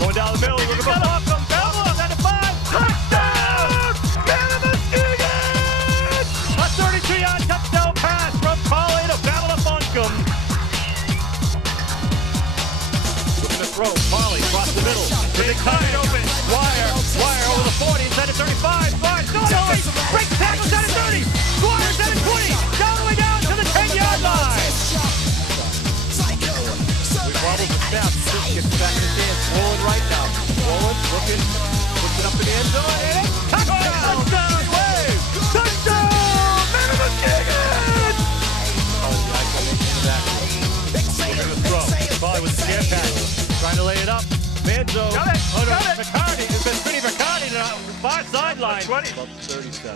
Going down the middle, looking for Buncombe. Babylon at the 5. Touchdown! Man of the Muskegon! A 32-yard touchdown pass from Collie to Babylon Buncombe. Looking to throw. Collie across the middle. Big time open. Wire over the 40, inside the 35. Wire still on the 30. Breaks tackle inside the 30. Wire inside the 20. Down the way down to the 10-yard line. We wobble the snap. Gets back in his hands. Rolling right now. Rolling, looking, puts it up in the end zone, and it's touchdown! Touchdown! Wave! Touchdown! Man of the Muskegon! Oh, the isolation of that. Looking to throw. Probably with the jam package. Trying to lay it up. Manzo. Got it! McCarty. It's been Vinny McCarty now. Far sideline. 20. About 37.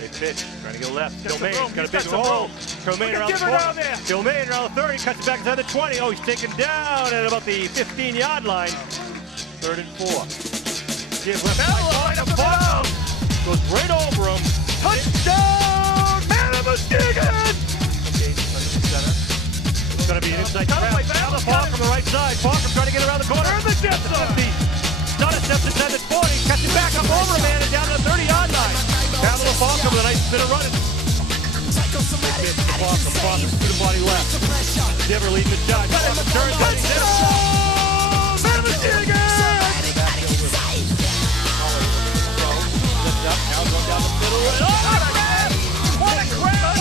They pitch, trying to go left. Kilmane's got a big hole. Kilmane around the corner. Kilmane around the 30, cuts it back inside the 20. Oh, he's taken down at about the 15-yard line. 3rd and 4. Give left right up the ball. Goes right over him. Touchdown! Man of the Muskegon! It's going to be an inside trap. Now the ball from the right side. Parker trying to get around the corner. And the jet zone. Not a step inside the 40. Cuts it back up over a man and down to the 30-yard line. Babylon Buncombe with a nice bit of running. Big hit to Buncombe. Buncombe to the body left. Diver leading the charge. Buncombe turns on his hip. Man of the Muskegon! Lift up. Now going down the middle. Oh, what a grab! What a grab!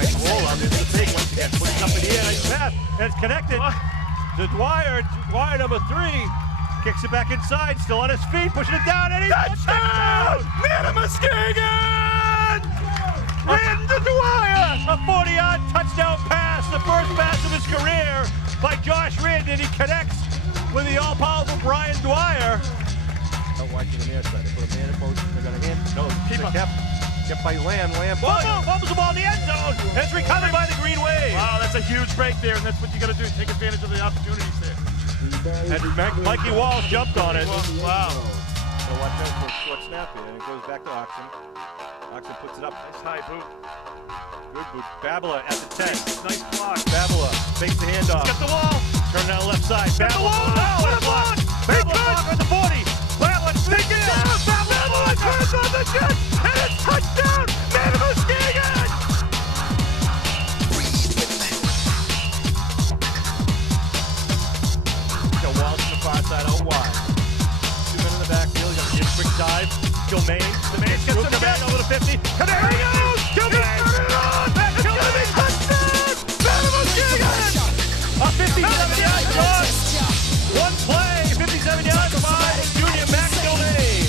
Nice roll out into the big one again. Puts it up in the air. Nice pass. And it's connected. To Dwyer number 3, kicks it back inside, still on his feet, pushing it down, and he's touchdown! Man of Muskegon! Into Dwyer! A 40-yard touchdown pass, the first pass of his career by Josh Rind, and he connects with the all-powerful Brian Dwyer. Not watching the near side. They put a man in motion. They're going to hand. No, keep up. Kept by Lamb. Fumbles the ball in the end zone. And it's recovered by the Green Wave. Wow, that's a huge break there, and that's what you got to do. Take advantage of the opportunities there. And Mikey Walsh jumped on it. Wow. So watch out for a short snap here, and it goes back to Oxen. Oxen puts it up. Nice high boot. Good boot. Babylon at the 10. Nice block. Babylon fakes the handoff. Got the wall. Turn down the left side. Babylon. What a block. Babylon at the 40. Babylon fakes it down. Babylon turns on the jet. And it's touchdown. Man of the Muskegon. Got Walsh on the far side out wide. 2 men in the backfield. Got a quick dive. Kilmane. The man gets the back over the 50. There he goes. Kilmane. Turn it on. It's going to be touchdown. Man of the Muskegon. A 57-yard run. One play. 57 yards by junior Max Kilmane.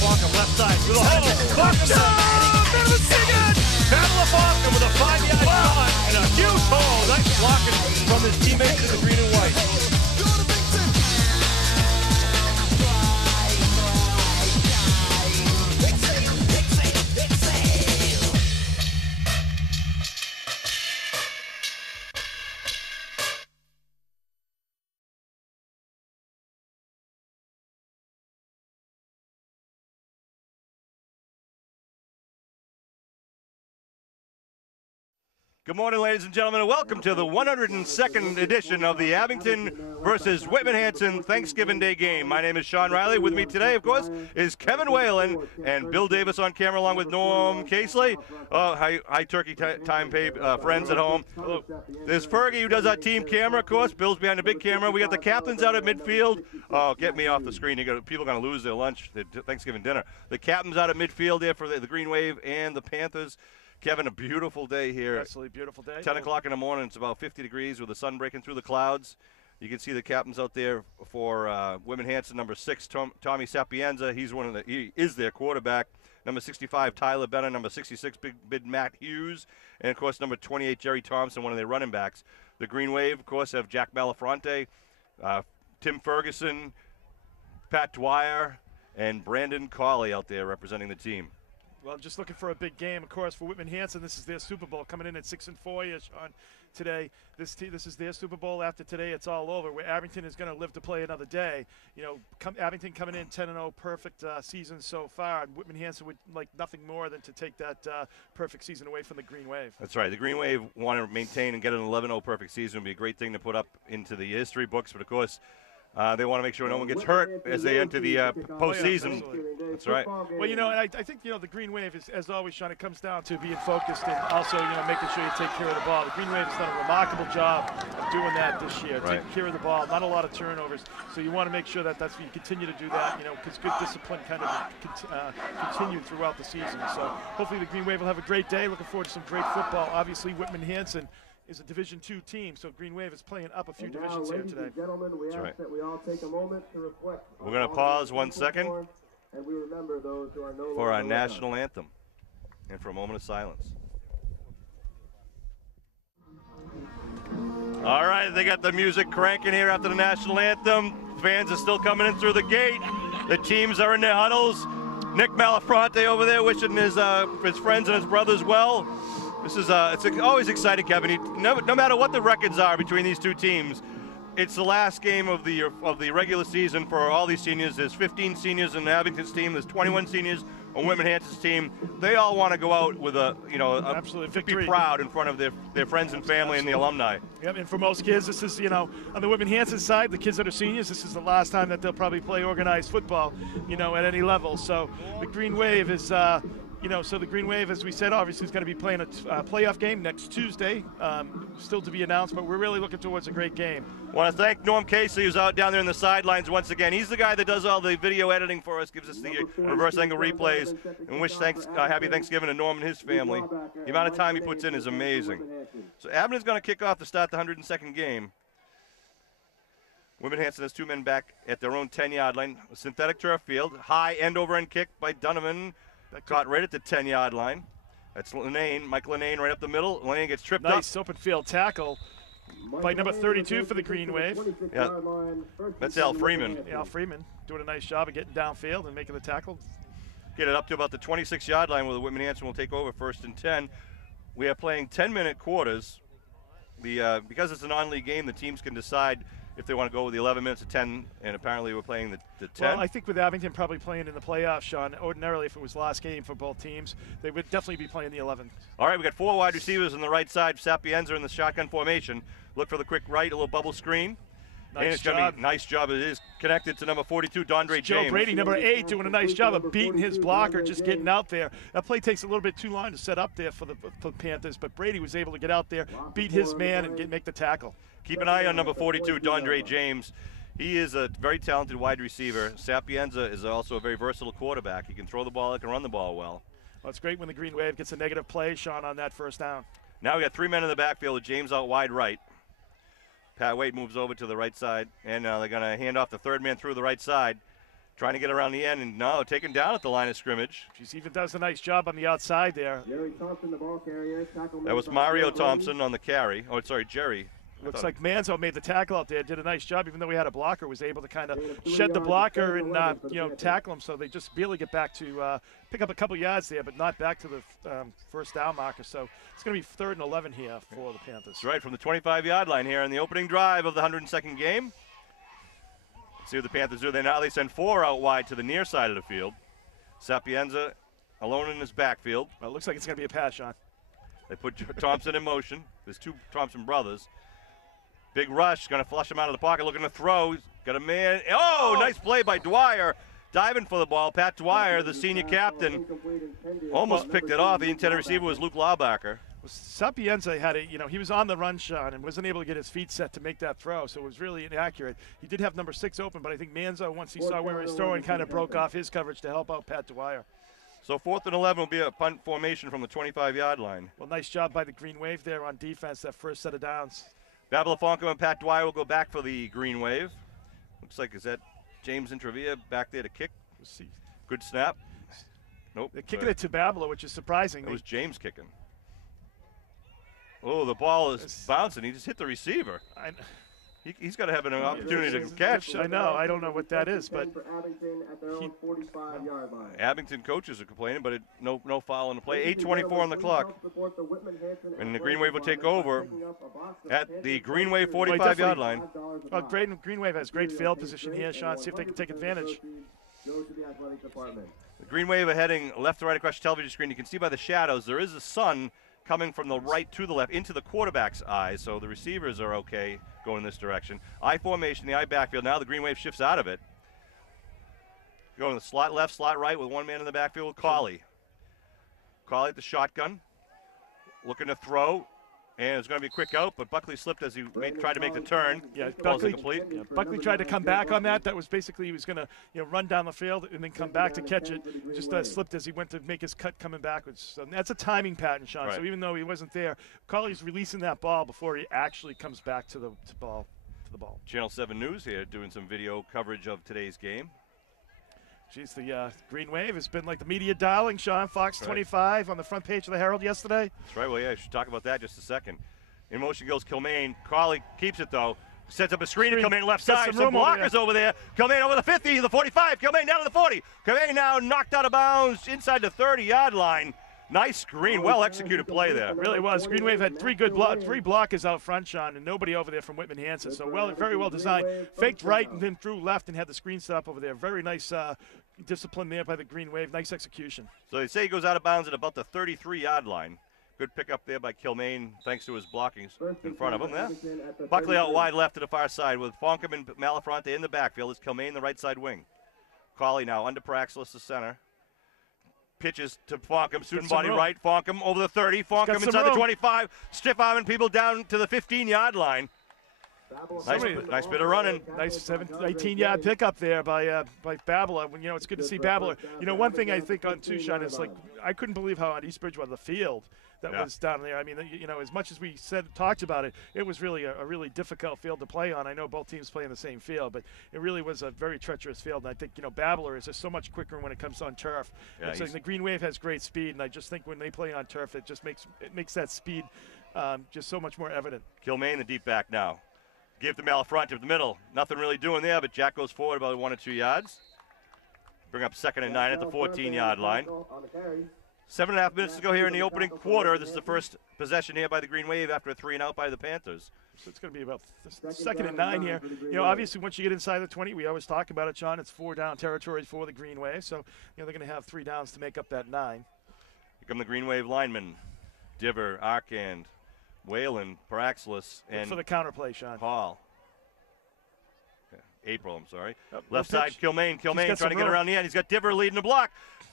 Buncombe left side through the hole. Touchdown! Man of the Muskegon! Babylon Buncombe with a 5-yard shot and a huge hole. Nice blocking from his teammates in the green and white. Good morning, ladies and gentlemen, and welcome to the 102nd edition of the Abington versus Whitman Hanson Thanksgiving Day game. My name is Sean Riley. With me today, of course, is Kevin Whalen and Bill Davis on camera, along with Norm Casely. Hi, Turkey Time friends at home. Hello. There's Fergie, who does our team camera, of course. Bill's behind the big camera. We got the captains out at midfield. Oh, get me off the screen. People are going to lose their lunch, their Thanksgiving dinner. The captains out at midfield there for the Green Wave and the Panthers. Kevin, a beautiful day here. Absolutely beautiful day. 10 o'clock in the morning. It's about 50 degrees with the sun breaking through the clouds. You can see the captains out there for Whitman Hanson, number 6, Tommy Sapienza. He is their quarterback. Number 65, Tyler Bennett. Number 66, Big Matt Hughes. And, of course, number 28, Jerry Thompson, one of their running backs. The Green Wave, of course, have Jack Malafronte. Tim Ferguson, Pat Dwyer, and Brandon Cawley out there representing the team. Well, just looking for a big game, of course, for Whitman Hanson. This is their Super Bowl, coming in at 6-4-ish on today. This is their Super Bowl. After today, it's all over. Where Abington is going to live to play another day. You know, Abington coming in 10-0, perfect season so far. And Whitman Hanson would like nothing more than to take that perfect season away from the Green Wave. That's right. The Green Wave want to maintain and get an 11-0 perfect season. It would be a great thing to put up into the history books. But, of course, they want to make sure no one gets hurt as they enter the postseason. That's right. Well, you know, and I think, you know, the Green Wave is, as always, Sean, it comes down to being focused and also, you know, making sure you take care of the ball. The Green Wave has done a remarkable job of doing that this year, taking care of the ball, not a lot of turnovers. So you want to make sure that you continue to do that, you know, because good discipline kind of continue throughout the season. So hopefully the Green Wave will have a great day. Looking forward to some great football. Obviously, Whitman Hanson is a Division II team, so Green Wave is playing up a few divisions here today. That's right. We're going to pause 1 second for our national anthem and for a moment of silence. All right, they got the music cranking here after the national anthem. Fans are still coming in through the gate. The teams are in their huddles. Nick Malafronte over there wishing his friends and his brothers well. This is it's always exciting, Kevin. No matter what the records are between these two teams, it's the last game of the regular season for all these seniors. There's 15 seniors in Abington's team. There's 21 seniors on Whitman Hanson's team. They all want to go out with absolute victory, be proud in front of their friends and family and the alumni. Yep, and for most kids, this is, you know, on the Whitman Hanson side, the kids that are seniors, this is the last time that they'll probably play organized football, you know, at any level. So the Green Wave is. You know, so the Green Wave, as we said, obviously is going to be playing a playoff game next Tuesday, still to be announced, but we're really looking towards a great game. I want to thank Norm Casey, who's out down there in the sidelines once again. He's the guy that does all the video editing for us, gives us the reverse angle replays, and wish happy Thanksgiving to Norm and his family. The amount of time he puts in is amazing. So Abington's going to kick off to start the 102nd game. Whitman Hanson has two men back at their own 10-yard line. A synthetic turf field, high end-over-end kick by Donovan. That caught right at the 10-yard line. That's Linnane, Mike Linnane right up the middle. Linnane gets tripped up. Nice open field tackle by number 32 for the Green Wave. Yeah, that's Al Freeman. Yeah, Al Freeman doing a nice job of getting downfield and making the tackle. Get it up to about the 26-yard line where the Whitman Hanson will take over 1st and 10. We are playing 10-minute quarters. Because it's a non-league game, the teams can decide if they want to go with the 11 minutes of 10, and apparently we're playing the 10. Well, I think with Abington probably playing in the playoffs, Sean, ordinarily if it was last game for both teams, they would definitely be playing the 11. All right, we got 4 wide receivers on the right side. Sapienza in the shotgun formation. Look for the quick right, a little bubble screen. Nice job. Nice job. It is connected to number 42, Dondre James. Joe Brady, number 8, doing a nice job of beating his blocker, just getting out there. That play takes a little bit too long to set up there for the Panthers, but Brady was able to get out there, beat his man, and make the tackle. Keep an eye on number 42, Dondre James. He is a very talented wide receiver. Sapienza is also a very versatile quarterback. He can throw the ball, he can run the ball well. Well, it's great when the Green Wave gets a negative play, Sean, on that first down. Now we got 3 men in the backfield with James out wide right. Pat Wade moves over to the right side, and they're going to hand off the third man through the right side, trying to get around the end, and no, taken down at the line of scrimmage. He even does a nice job on the outside there. Jerry Thompson, the ball carrier. That was Mario Thompson on the carry. Oh, sorry, Jerry. Looks like Manzo made the tackle out there, did a nice job, even though we had a blocker, was able to kind of shed the blocker and tackle him. So they just barely get back to pick up a couple yards there, but not back to the first down marker. So it's going to be 3rd and 11 here for the Panthers. That's right, from the 25-yard line here in the opening drive of the 102nd game. Let's see what the Panthers do. Now they send 4 out wide to the near side of the field. Sapienza alone in his backfield. Well, it looks like it's going to be a pass, Sean. They put Thompson in motion. There's 2 Thompson brothers. Big rush, going to flush him out of the pocket, looking to throw. He's got a man. Oh, nice play by Dwyer. Diving for the ball. Pat Dwyer, the senior captain, almost picked it off. The intended receiver was Luke Laubacher. Sapienza had he was on the run, Sean, and wasn't able to get his feet set to make that throw, so it was really inaccurate. He did have number 6 open, but I think Manzo, once he saw where he was throwing, kind of broke off his coverage to help out Pat Dwyer. So 4th and 11 will be a punt formation from the 25-yard line. Well, nice job by the Green Wave there on defense, that first set of downs. Babalafonco and Pat Dwyer will go back for the Green Wave. Looks like, is that James Intravia back there to kick? Let's see. Good snap. Nope. They're kicking it to Babala, which is surprising. It was James kicking. Oh, the ball is bouncing. He just hit the receiver. He's got to have an opportunity to catch. I know. I don't know what that is, but For Abington at their own 45-yard line. Abington coaches are complaining, but no foul on the play. 8:24 on the clock. And the Green Wave will take over at the Green Wave 45-yard line. Well, Green Wave has great field position here, Sean. See if they can take advantage. Go to the athletic department. The Green Wave are heading left to right across the television screen. You can see by the shadows there is a sun coming from the right to the left into the quarterback's eyes, so the receivers are okay going this direction. I formation, the I backfield. Now the Green Wave shifts out of it. Going to the slot left, slot right with one man in the backfield with Cauley. Cauley at the shotgun, looking to throw, and it's going to be a quick out, but Buckley slipped as he tried to make the turn. Yeah, Buckley tried to come back on that. That was basically he was going to run down the field and then come back to catch it. Just slipped as he went to make his cut coming backwards. So that's a timing pattern, Sean. Right. So even though he wasn't there, Cauley's releasing that ball before he actually comes back to the ball. Channel 7 News here doing some video coverage of today's game. Geez, the Green Wave has been like the media darling, Sean. Fox 25 on the front page of the Herald yesterday. That's right. Well, yeah, I should talk about that just a second. In motion goes Kilmaine. Cauley keeps it, though. Sets up a screen to Kilmaine left side. Some blockers over there. Kilmaine over the 50, the 45. Kilmaine down to the 40. Kilmaine now knocked out of bounds inside the 30-yard line. Nice screen. Well-executed play there. It really was. Green Wave had three blockers out front, Sean, and nobody over there from Whitman Hanson. So very well designed. Faked right and then threw left and had the screen set up over there. Very nice discipline there by the Green Wave. Nice execution. So they say he goes out of bounds at about the 33-yard line. Good pickup there by Kilmaine, thanks to his blockings in front of him there. Buckley out wide left to the far side with Fonkum and Malafronte in the backfield. It's Kilmaine, the right side wing. Cauley now under Praxis, the center. Pitches to Fonkum, student body right. Fonkum over the 30. Fonkum inside the 25. Stiff arming people down to the 15-yard line. Nice bit of running. Nice 18-yard pickup there by Babler. It's good to see Babler. One thing I think on too, Sean, is like I couldn't believe how on East Bridgewater the field that was down there. I mean, as much as we talked about it, it was really a really difficult field to play on. I know both teams play in the same field, but it really was a very treacherous field. And I think Babler is just so much quicker when it comes on turf. Yeah, so the Green Wave has great speed, and I just think when they play on turf, it just makes that speed just so much more evident. Kilmaine, the deep back now. Give to Malafronte to the middle. Nothing really doing there, but Jack goes forward about 1 or 2 yards. Bring up 2nd and 9 at the 14-yard line. 7.5 minutes to go here in the opening quarter. This is the first possession here by the Green Wave after a 3-and-out by the Panthers. So it's going to be about 2nd and 9 here. Obviously, once you get inside the 20, we always talk about it, Sean. It's 4 down territories for the Green Wave. So, they're going to have 3 downs to make up that 9. Here come the Green Wave linemen. Diver, Arkand, Whalen, Paraxlis, and for the counterplay, Sean. Hall. Okay. April, I'm sorry. Left side, Kilmaine. Kilmaine trying to get around the end. He's got Diver leading the block.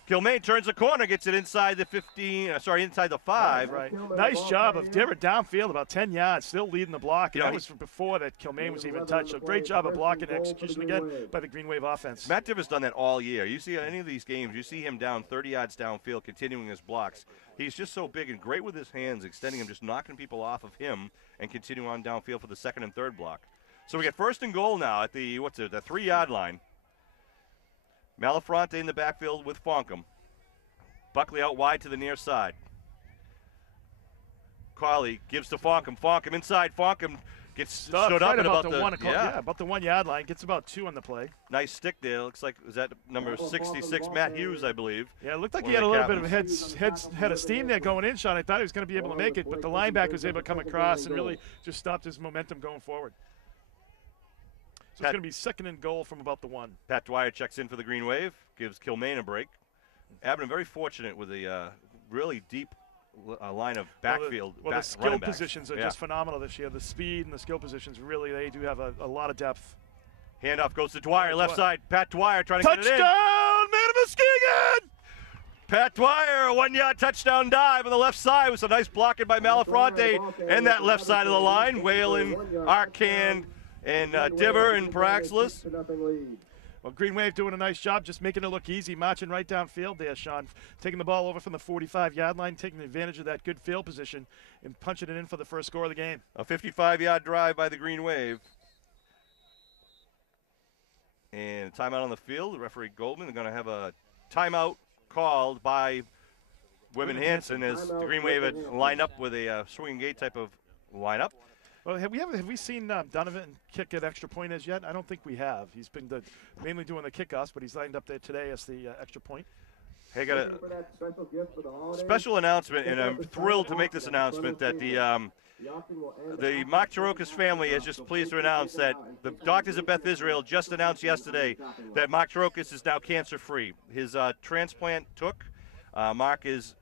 Kilmaine turns the corner, gets it inside the 15, inside the 5. Right. Nice job of Diver downfield, about 10 yards, still leading the block. And that was before that Kilmaine was even touched. So great job of blocking execution again by the Green Wave offense. Matt Diver's done that all year. You see any of these games, you see him down 30 yards downfield, continuing his blocks. He's just so big and great with his hands, extending him, just knocking people off of him and continuing on downfield for the 2nd and 3rd block. So we get 1st and goal now at the 3-yard line. Malafronte in the backfield with Fonkum. Buckley out wide to the near side. Cauley gives to Fonkum. Fonkum inside. Fonkum gets stood up at about the 1-yard line. Gets about 2 on the play. Nice stick there. Looks like, is that number 66, Matt Hughes, I believe. Yeah, it looked like he had a little bit of head of steam there going in, Sean. I thought he was going to be able to make it, but the linebacker was able to come across and really just stopped his momentum going forward. So it's going to be 2nd and goal from about the 1. Pat Dwyer checks in for the Green Wave, gives Kilmaine a break. Abington very fortunate with a really deep line of backfield. The skill positions are just phenomenal this year. The speed and the skill positions really, they do have a lot of depth. Handoff goes to Dwyer, left side. Pat Dwyer trying to get it in. Touchdown, man of Muskegon! Pat Dwyer, a 1-yard touchdown dive on the left side with some nice blocking by Malafronte and that left side of the line. Whalen, Arkand, and Diver and Paraxlis. Well, Green Wave doing a nice job, just making it look easy, marching right downfield there, Sean. Taking the ball over from the 45-yard line, taking advantage of that good field position, and punching it in for the first score of the game. A 55-yard drive by the Green Wave. And timeout on the field. Referee Goldman, they're going to have a timeout called by Whitman Hanson as the Green Wave had lined up with a swinging gate type of lineup. Well, have we seen Donovan kick an extra point as yet? I don't think we have. He's been mainly doing the kickoffs, but he's lined up there today as the extra point. Hey, got a special announcement, and I'm thrilled to make this announcement that the Mark Tarokas family is just pleased to announce that the doctors at Beth Israel just announced yesterday that Mark Tarokas is now cancer-free. His transplant took. Mark has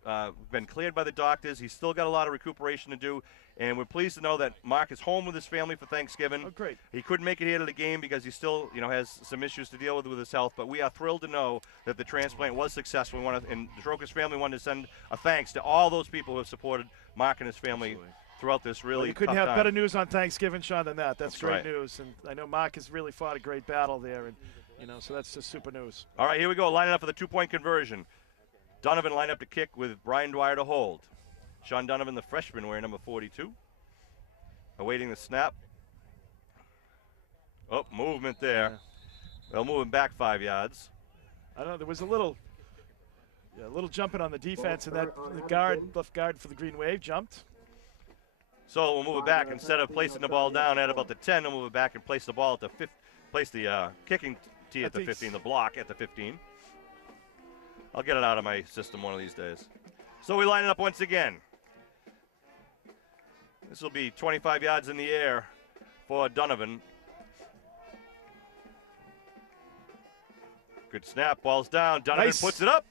been cleared by the doctors. He's still got a lot of recuperation to do, and we're pleased to know that Mark is home with his family for Thanksgiving. Oh, great. He couldn't make it here to the game because he still, has some issues to deal with his health, but we are thrilled to know that the transplant was successful. And the Tarokas family wanted to send a thanks to all those people who have supported Mark and his family throughout this really you couldn't tough have time. better news on Thanksgiving, Sean, than that. That's great right. news, and I know Mark has really fought a great battle there, and so that's just super news. All right, here we go. Lining up for the two-point conversion. Donovan lined up to kick with Brian Dwyer to hold. Sean Donovan, the freshman, wearing number 42. Awaiting the snap. Oh, movement there. Yeah. They'll move him back 5 yards. I don't know. There was a little jumping on the defense, and that left guard for the Green Wave jumped. So we'll move it back. Instead of placing the ball down at about the 10, we'll move it back and place the ball at the place the kicking tee at the 15, the block at the 15. I'll get it out of my system one of these days. So we line it up once again. This will be 25 yards in the air for Donovan. Good snap, ball's down. Donovan puts it up.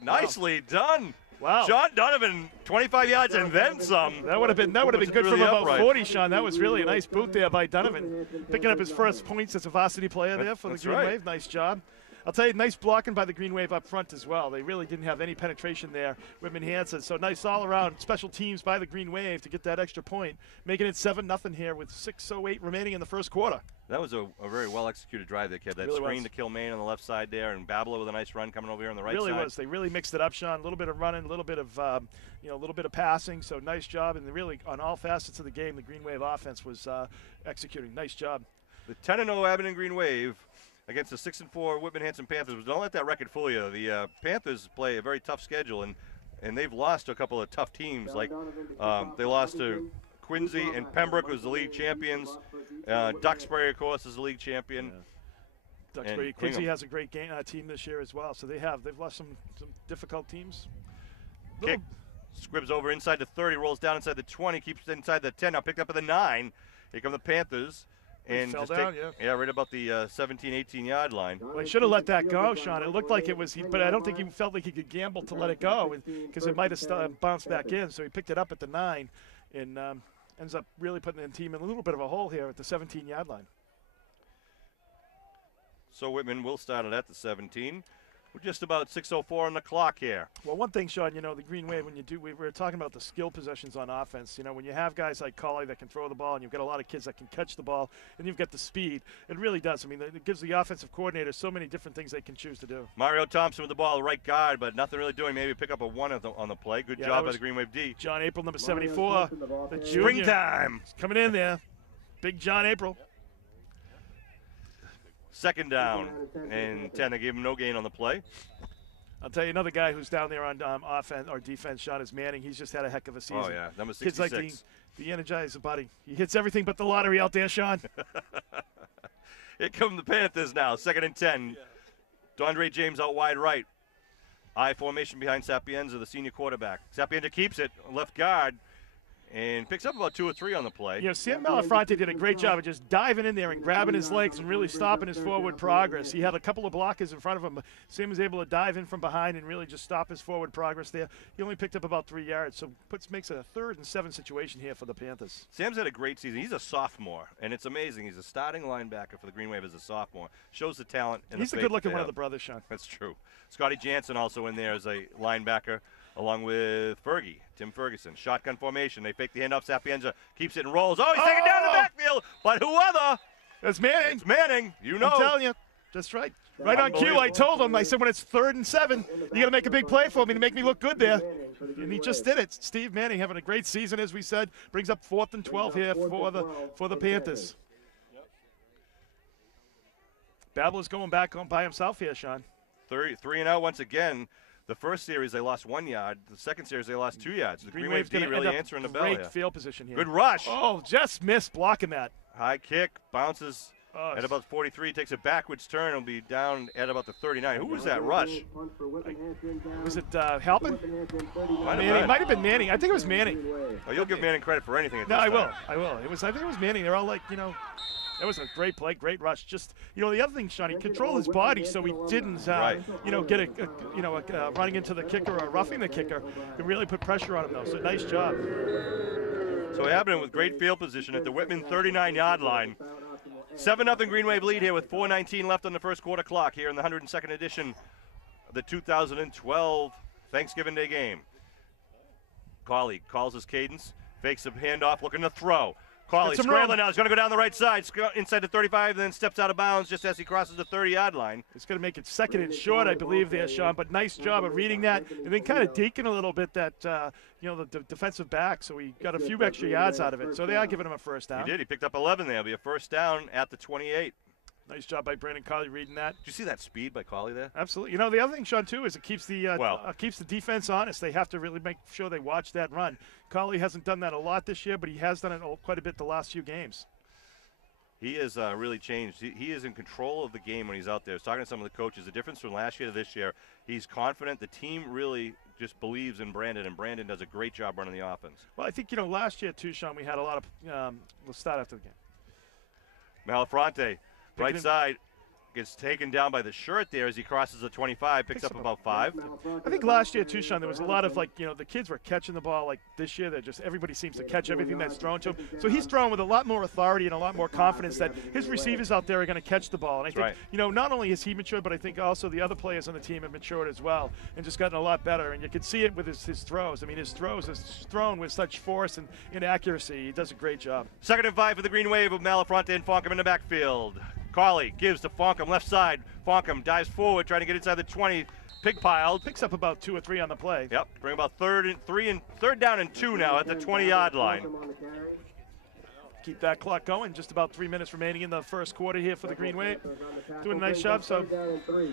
Nicely done. Wow. Sean Donovan, 25 yards and then some. That would have been good from about 40, Sean. That was really a nice boot there by Donovan, picking up his first points as a varsity player there for the Green Wave. Nice job. I'll tell you, nice blocking by the Green Wave up front as well. They really didn't have any penetration there, Whitman Hanson. So nice all-around special teams by the Green Wave to get that extra point, making it 7-0 here with 6:08 remaining in the first quarter. That was a very well-executed drive they had. That really screen to Kilmaine on the left side there, and Babla with a nice run coming over here on the right really side. Was. They really mixed it up, Sean. A little bit of running, a little bit of passing. So nice job, and really on all facets of the game, the Green Wave offense was executing. Nice job. The 10-0 Abington Green Wave against the 6-4 Whitman Hanson Panthers. But don't let that record fool you. The Panthers play a very tough schedule, and they've lost to a couple of tough teams. Like they lost to Quincy and Pembroke, who's the league champions. Duxbury, of course, is the league champion. Yeah. Duxbury, Quincy has a great team this year as well. So they've lost some difficult teams. Kick, squibs over inside the 30, rolls down inside the 20, keeps it inside the 10. Now picked up at the 9. Here come the Panthers. And fell down, right about the 17, 18-yard line. Well, he should have let that go, Sean. It looked like it was, but I don't think he felt like he could gamble to let it go because it might have bounced back in. So he picked it up at the 9 and ends up really putting the team in a little bit of a hole here at the 17-yard line. So Whitman will start it at the 17. We're just about 6:04 on the clock here. Well, one thing, Sean, the Green Wave, we were talking about the skill possessions on offense. When you have guys like Colley that can throw the ball and you've got a lot of kids that can catch the ball and you've got the speed, it really does. I mean, it gives the offensive coordinator so many different things they can choose to do. Mario Thompson with the ball, right guard, but nothing really doing. Maybe pick up a 1 on the play. Good job by the Green Wave D. John April, number 74, the junior. Springtime. Coming in there. Big John April. Second down and 10. They gave him no gain on the play. I'll tell you another guy who's down there on offense or defense, Sean, is Manning. He's just had a heck of a season. Oh, yeah. Number 66. Kids like the Energizer buddy. He hits everything but the lottery out there, Sean. Here come the Panthers now. 2nd and 10. Dondre James out wide right. I formation behind Sapienza, the senior quarterback. Sapienza keeps it, left guard, and picks up about 2 or 3 on the play. Sam Malafronte did a great job of just diving in there and grabbing his legs and really stopping his forward progress. He had a couple of blockers in front of him. Sam was able to dive in from behind and really just stop his forward progress there. He only picked up about 3 yards, so makes it a 3rd and 7 situation here for the Panthers. Sam's had a great season. He's a sophomore, and it's amazing. He's a starting linebacker for the Green Wave as a sophomore. Shows the talent. And he's the good-looking one of the brothers, Sean. That's true. Scotty Jansen also in there as a linebacker, along with Tim Ferguson. Shotgun formation. They fake the handoff. Sapienza keeps it and rolls. Oh, he's taken down the backfield. But who other? It's Manning. It's Manning. I'm telling you. That's right. Right on cue. I told him. I said, when it's 3rd and 7, you got to make a big play for me to make me look good there. And he just did it. Steve Manning having a great season, as we said. Brings up 4th and 12 here for the Panthers. Babler's going back on by himself here, Sean. 3-0 once again The first series they lost 1 yard. The second series they lost 2 yards. The Green Wave's Wave going D to really answering the bell great here. field position here. Good rush. Oh, just missed blocking that. High kick, bounces at about 43, takes a backwards turn, will be down at about the 39. Who was that rush? Was it Halpin? Might have been Manning. I think it was Manning. Oh, you'll give Manning credit for anything at this No, I time. will. I will. I think it was Manning. They're all like, it was a great play, great rush. Just, the other thing, Sean, he controlled his body so he didn't, get running into the kicker or roughing the kicker. Could really put pressure on him, though. So nice job. So Abington with great field position at the Whitman 39-yard line. 7-0 Green Wave lead here with 4:19 left on the first quarter clock here in the 102nd edition of the 2012 Thanksgiving Day game. Cauley calls his cadence, fakes a handoff, looking to throw. Cauley scrambling now. He's going to go down the right side, inside the 35, then steps out of bounds just as he crosses the 30-yard line. It's going to make it second and short, I believe, there, Sean. But nice job of reading that, and then kind of deking a little bit that, the defensive back. So he got a few extra yards out of it. So they are giving him a first down. He did. He picked up 11 there. It'll be a first down at the 28. Nice job by Brandon Cauley reading that. Did you see that speed by Cauley there? Absolutely. The other thing, Sean, too, is it keeps the defense honest. They have to really make sure they watch that run. Cauley hasn't done that a lot this year, but he has done it quite a bit the last few games. He has really changed. He is in control of the game when he's out there. I was talking to some of the coaches. The difference from last year to this year, he's confident. The team really just believes in Brandon, and Brandon does a great job running the offense. Well, I think, last year, too, Sean, we had a lot of we'll start after the game. Malafronte, right side, gets taken down by the shirt there as he crosses the 25, picks up about 5. I think last year, too, Sean, there was a lot of, the kids were catching the ball. Like this year, everybody seems to catch everything that's thrown to him. So he's throwing with a lot more authority and a lot more confidence that his receivers out there are going to catch the ball. And I think, not only has he matured, but I think also the other players on the team have matured as well and just gotten a lot better. And you can see it with his throws. I mean, his throws is thrown with such force and accuracy. He does a great job. 2nd and 5 for the Green Wave of Malafronte and Fonkham in the backfield. Cauley gives to Fonkham, left side. Fonkham dives forward, trying to get inside the 20. Pig piled. Picks up about 2 or 3 on the play. Yep, bring about third down and 2 now at the 20-yard line. Keep that clock going. Just about 3 minutes remaining in the first quarter here for the Green Wave. Doing a nice job. So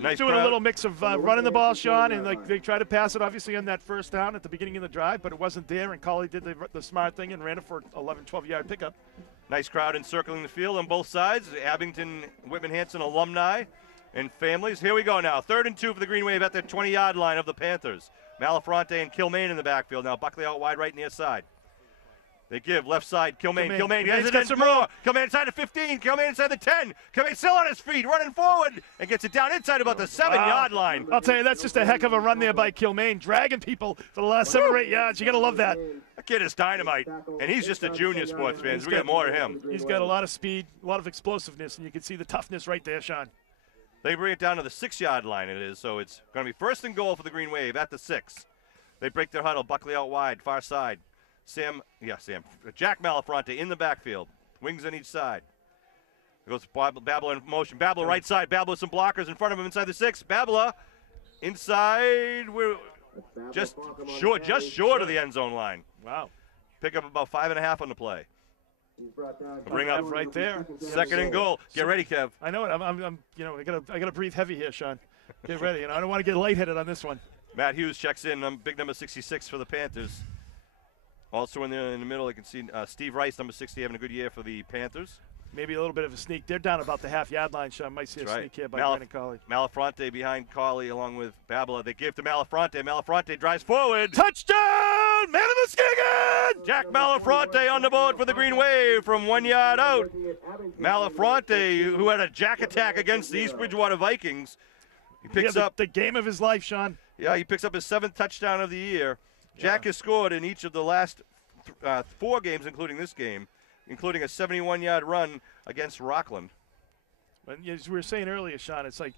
nice doing a little mix of running the ball, Sean, and they try to pass it obviously on that first down at the beginning of the drive, but it wasn't there, and Cauley did the smart thing and ran it for 11, 12-yard pickup. Nice crowd encircling the field on both sides. Abington, Whitman, Hanson alumni and families. Here we go now. 3rd and 2 for the Green Wave at the 20-yard line of the Panthers. Malafronte and Kilmaine in the backfield. Now Buckley out wide right near side. They give left side, Kilmaine gets it in more. Kilmaine inside the 15, Kilmaine inside the 10. Kilmaine still on his feet, running forward, and gets it down inside about the 7-yard line. I'll tell you, that's just a heck of a run there by Kilmaine, dragging people for the last 7 or 8 yards. You got to love that. That kid is dynamite, and he's just a junior sports fan. We got more of him. He's got a lot of speed, a lot of explosiveness, and you can see the toughness right there, Sean. They bring it down to the 6-yard line, it is, so it's going to be 1st and goal for the Green Wave at the 6. They break their huddle, Buckley out wide, far side. Jack Malafronte in the backfield, wings on each side. Goes Babla in motion. Babla right side. Babla with some blockers in front of him inside the 6. Babla inside. We're just short of the end zone line. Wow. Pick up about 5.5 on the play. Bring up right there. 2nd and goal. Get ready, Kev. I know it. I gotta breathe heavy here, Sean. Get ready. I don't want to get lightheaded on this one. Matt Hughes checks in. Big number 66 for the Panthers. Also in the middle, you can see Steve Rice, number 60, having a good year for the Panthers. Maybe a little bit of a sneak. They're down about the half-yard line, Sean. Might see a sneak here by Brandon Cauley. Malafronte behind Cauley along with Babla. They give to Malafronte. Malafronte drives forward. Touchdown! Man of Muskegon! Jack Malafronte on the board for the Green Wave from 1 yard out. Malafronte, who had a jack attack against the East Bridgewater Vikings. He picks up the game of his life, Sean. Yeah, he picks up his 7th touchdown of the year. Jack has scored in each of the last 4 games, including this game, including a 71-yard run against Rockland. And as we were saying earlier, Sean, it's like,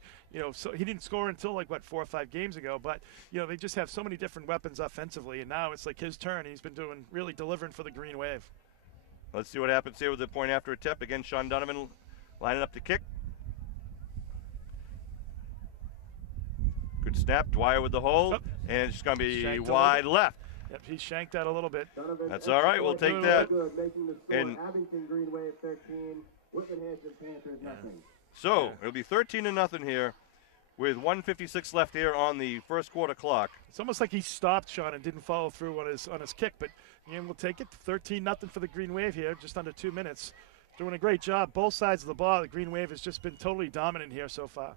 so he didn't score until 4 or 5 games ago, but, they just have so many different weapons offensively, and now it's like his turn. He's been really delivering for the Green Wave. Let's see what happens here with the point after attempt. Again, Sean Donovan lining up to kick. Good snap. Dwyer with the hold, and it's going to be wide left. Yep, he shanked that a little bit. That's all right. We'll take that. And Abington Green Wave 13, Whitman Hanson Panthers nothing. So it'll be 13-0 here with 1:56 left here on the first quarter clock. It's almost like he stopped, Sean, and didn't follow through on his kick, but again, we'll take it. 13-0 for the Green Wave here, just under 2 minutes. Doing a great job. Both sides of the ball, the Green Wave has just been totally dominant here so far.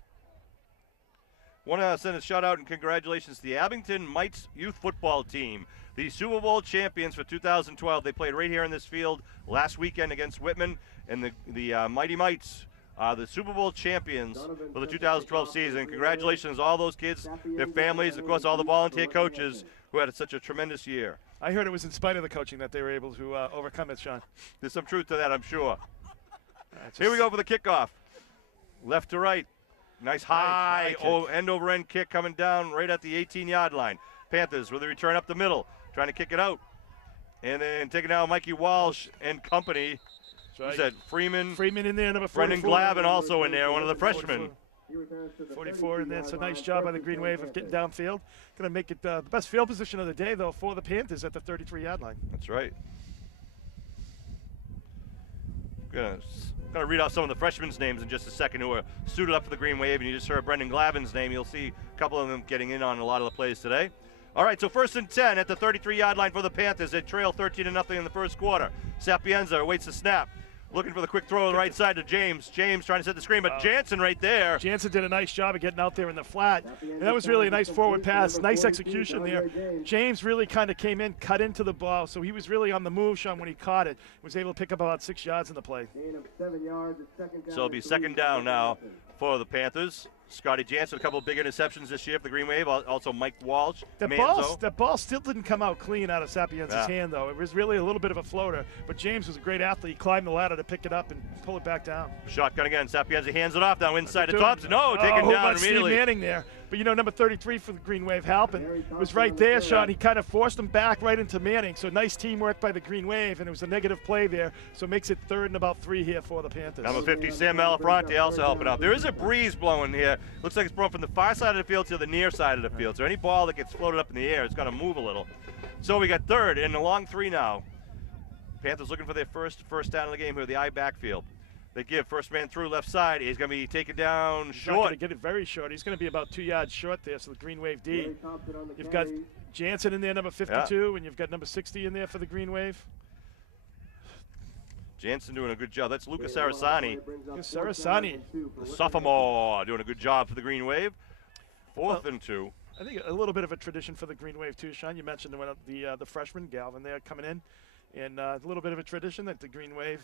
Want to send a shout out and congratulations to the Abington Mites youth football team, the Super Bowl champions for 2012. They played right here in this field last weekend against Whitman, and the Mighty Mites are the Super Bowl champions for the 2012 season. Congratulations to all those kids, their families, of course, all the volunteer coaches who had such a tremendous year. I heard it was in spite of the coaching that they were able to overcome it, Sean. There's some truth to that, I'm sure. Here we go for the kickoff. Left to right. Nice high end-over-end kick coming down right at the 18-yard line. Panthers with a return up the middle, trying to kick it out. And then taking out Mikey Walsh and company. Right. Who said Freeman in there, number 44. Brendan Glavin also in there, one of the freshmen. 44 in there. It's a nice job by the Green Wave of getting downfield. Going to make it the best field position of the day, though, for the Panthers at the 33-yard line. That's right. Going to read off some of the freshmen's names in just a second who are suited up for the Green Wave, and you just heard Brendan Glavin's name. You'll see a couple of them getting in on a lot of the plays today. All right, so 1st and 10 at the 33-yard line for the Panthers. They trail 13-0 in the first quarter. Sapienza awaits the snap. Looking for the quick throw on the right side to James. James trying to set the screen, but Jansen right there. Jansen did a nice job of getting out there in the flat. And that was really a nice forward pass. Nice execution there. James really kind of came in, cut into the ball, so he was really on the move, Sean, when he caught it. Was able to pick up about 6 yards in the play. So it'll be 2nd down now for the Panthers. Scotty Jansen, a couple of big interceptions this year for the Green Wave. Also Mike Walsh. The ball still didn't come out clean out of Sapienza's hand, though. It was really a little bit of a floater. But James was a great athlete. He climbed the ladder to pick it up and pull it back down. Shotgun again. Sapienza hands it off now inside the Thompson. No, taken down immediately. Steve Manning there. But, you know, number 33 for the Green Wave, Halpin, was right there, Sean. He kind of forced him back right into Manning. So nice teamwork by the Green Wave, and it was a negative play there. So it makes it 3rd and about 3 here for the Panthers. Number 50, Sam Malafronte also helping out. There is a breeze blowing here. Looks like it's blowing from the far side of the field to the near side of the field. So any ball that gets floated up in the air, it's got to move a little. So we got 3rd and a long 3 now. Panthers looking for their first down of the game here, the I backfield. They give first man through left side. He's going to be taken down short. Not going to get it very short. He's going to be about 2 yards short there. So the Green Wave D. You've got Jansen in there, number 52, and you've got number 60 in there for the Green Wave. Jansen doing a good job. That's Lucas Sarasani. Sarasani, the sophomore, doing a good job for the Green Wave. 4th and 2. I think a little bit of a tradition for the Green Wave too, Sean. You mentioned the freshman Galvin there coming in. And a little bit of a tradition that the Green Wave,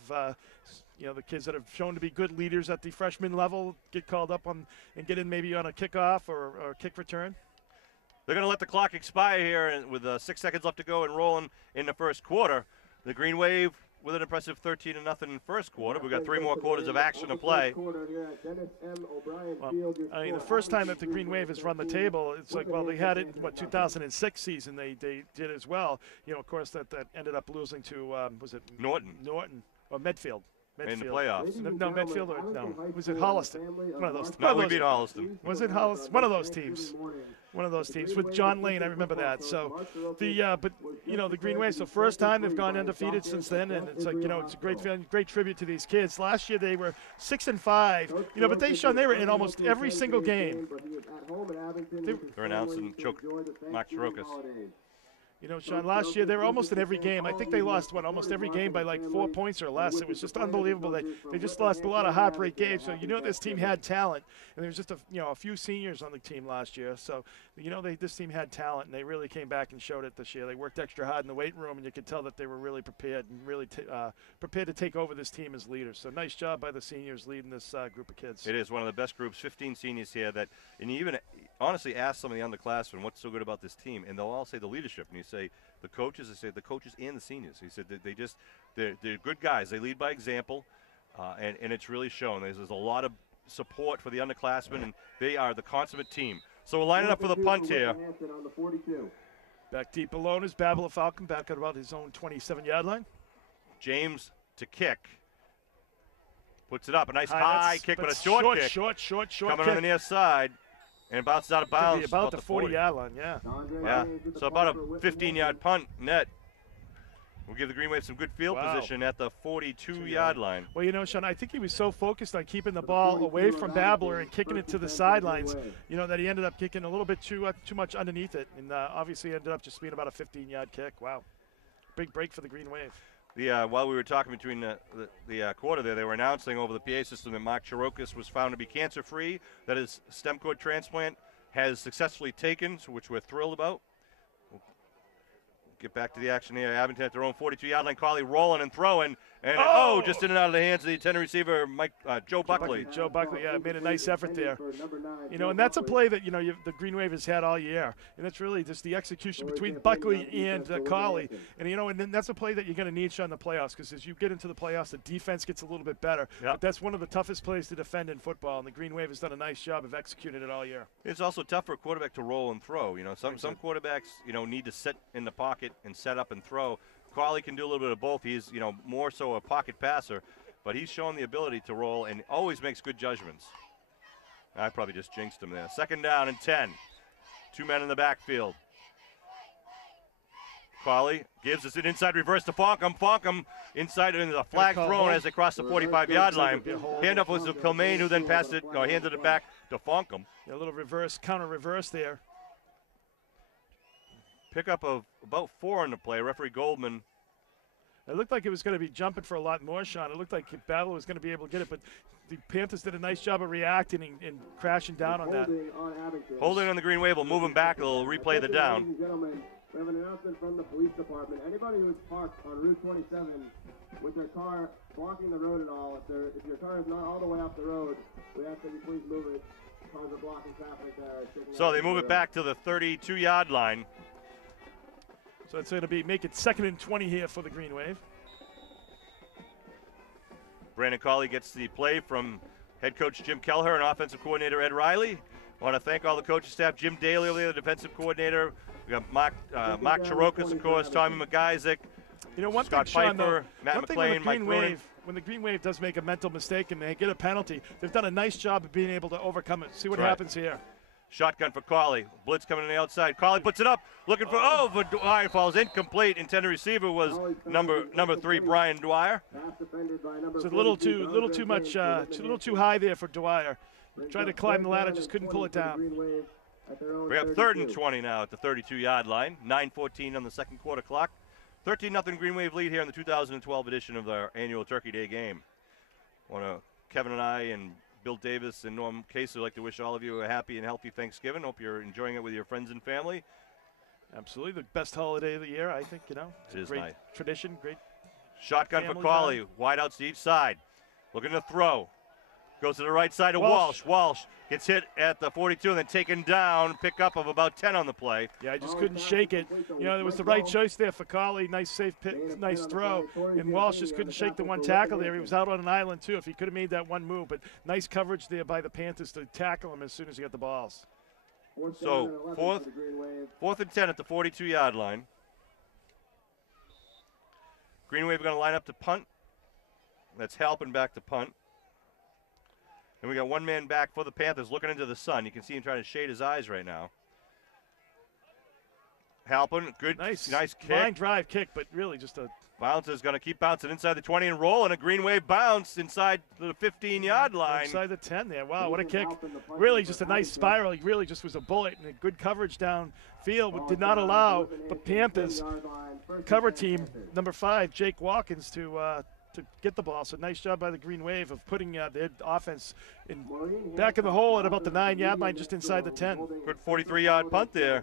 you know, the kids that have shown to be good leaders at the freshman level get called up on and get in maybe on a kickoff or a kick return. They're going to let the clock expire here with 6 seconds left to go and rolling in the first quarter. The Green Wave with an impressive 13-0 in the first quarter. We've got 3 more quarters of action to play. Well, I mean, the first time that the Green Wave has run the table, it's like, well, they had it in, 2006 season they did as well. You know, of course, that ended up losing to, was it? Norton. Or Medfield. In the playoffs. No, Medfield or no. Was it Holliston? One of those. No, we beat Holliston. Was it Holliston? One of those teams. One of those teams with John Lane. I remember that. So but you know, the Green Wave. So first time they've gone undefeated since then, and it's like, you know, it's a great feeling, great tribute to these kids. Last year they were 6-5. You know, but they were in almost every single game. They're announcing Max Rokas. You know, Sean, last year they were almost in every game. I think they lost, almost every game by like 4 points or less. It was just unbelievable. They just lost a lot of heartbreak games. So, you know, this team had talent. And there was just a few seniors on the team last year. So, you know, this team had talent, and they really came back and showed it this year. They worked extra hard in the weight room, and you could tell that they were really prepared and really prepared to take over this team as leaders. So nice job by the seniors leading this group of kids. It is one of the best groups, 15 seniors here and you even honestly ask some of the underclassmen what's so good about this team, and they'll all say the leadership. And you say the coaches, they say the coaches and the seniors. He said that they're good guys. They lead by example, and it's really shown. There's a lot of support for the underclassmen, and they are the consummate team. So we're lining up for the punt here. Back deep alone is Babel Falcon, back at about his own 27-yard line. James to kick. Puts it up. A nice high kick, but a short kick. Short coming kick. on the near side. And bounces out of bounds. About the 40-yard line, yeah. Yeah, so about a 15-yard punt net. We'll give the Green Wave some good field position at the 42-yard line. Well, you know, Sean, I think he was so focused on keeping the ball away from Babbler and kicking it to the sidelines, you know, that he ended up kicking a little bit too much underneath it, and obviously ended up just being about a 15-yard kick. Wow. Big break for the Green Wave. While we were talking between the quarter there, they were announcing over the PA system that Mark Chirokis was found to be cancer-free, that his stem cord transplant has successfully taken, which we're thrilled about. Get back to the action here. Abington at their own 42-yard line. Carly rolling and throwing. And just in and out of the hands of the intended receiver, Joe Buckley. Joe Buckley, yeah, made a nice effort there. You know, and that's a play that, you know, the Green Wave has had all year. And that's really just the execution between Buckley and Carly. And, you know, and then that's a play that you're going to need, Sean, in the playoffs, because as you get into the playoffs, the defense gets a little bit better. Yep. But that's one of the toughest plays to defend in football, and the Green Wave has done a nice job of executing it all year. It's also tough for a quarterback to roll and throw. You know, some quarterbacks, you know, need to sit in the pocket and set up and throw. Carly can do a little bit of both. He's, you know, more so a pocket passer, but he's shown the ability to roll and always makes good judgments. I probably just jinxed him there. 2nd down and 10. 2 men in the backfield. Carly gives us an inside reverse to Fonkum. Fonkum inside into the flag thrown as they cross the 45-yard line. Handoff was to Kilmaine, who then passed it, or handed it back to Fonkum. A little reverse, counter reverse there. Pickup of about 4 on the play. Referee Goldman. It looked like it was going to be jumping for a lot more, Sean. It looked like Battle was going to be able to get it, but the Panthers did a nice job of reacting and crashing down on that. Holding on the Green Wave will move him back. They'll replay the down. Ladies and gentlemen, we have an announcement from the police department. Anybody who's parked on Route 27 with their car blocking the road at all, if your car is not all the way off the road, we ask that you please move it. Cars are blocking traffic there. So they move it back to the 32-yard line. So it's going to be make it 2nd and 20 here for the Green Wave. Brandon Cawley gets the play from head coach Jim Kelleher and offensive coordinator Ed Riley. I want to thank all the coaching staff, Jim Daly over there, the defensive coordinator. We got Mark Chirokis, of course, Tommy McIsaac, you know, one Scott thing, Sean, Pfeiffer, Matt McLean, Mike Cronin. When the Green Wave does make a mental mistake and they get a penalty, they've done a nice job of being able to overcome it. See what happens here. Shotgun for Carly. Blitz coming on the outside. Carly puts it up, looking for but Dwyer falls incomplete. Intended receiver was number 3, Brian Dwyer. It's a little too much, a little too high there for Dwyer. Tried to climb the ladder, just couldn't pull it down. We have 3rd and 20 now at the 32-yard line. 9:14 on the 2nd quarter clock. 13-0 Green Wave lead here in the 2012 edition of our annual Turkey Day game. Kevin and I and Bill Davis and Norm Case would like to wish all of you a happy and healthy Thanksgiving. Hope you're enjoying it with your friends and family. Absolutely, the best holiday of the year, I think, you know. It is great nice. Tradition, great. Shotgun for Carly, wide outs to each side. Looking to throw. Goes to the right side of Walsh. Walsh gets hit at the 42 and then taken down. Pickup of about 10 on the play. Yeah, I just couldn't shake it. You know, it was the right choice there for Carly. Nice safe pick, nice throw. And Walsh just couldn't shake the one tackle there. He was out on an island, too, if he could have made that one move. But nice coverage there by the Panthers to tackle him as soon as he got the balls. So, 4th and 10 at the 42-yard line. Green Wave going to line up to punt. That's Halpin back to punt. And we got 1 man back for the Panthers looking into the sun. You can see him trying to shade his eyes right now. Halpin, good, nice kick. Line drive kick, but really just a... Bounce is going to keep bouncing inside the 20 and roll, and a Green Wave bounce inside the 15-yard line. Inside the 10 there. Wow, what a kick. Really just a nice spiral. He really just was a bullet and a good coverage downfield, but did not allow the Panthers cover team, number 5, Jake Watkins, to get the ball. So nice job by the Green Wave of putting their offense back in the hole at about the 9-yard line, just inside the 10. Good 43-yard punt there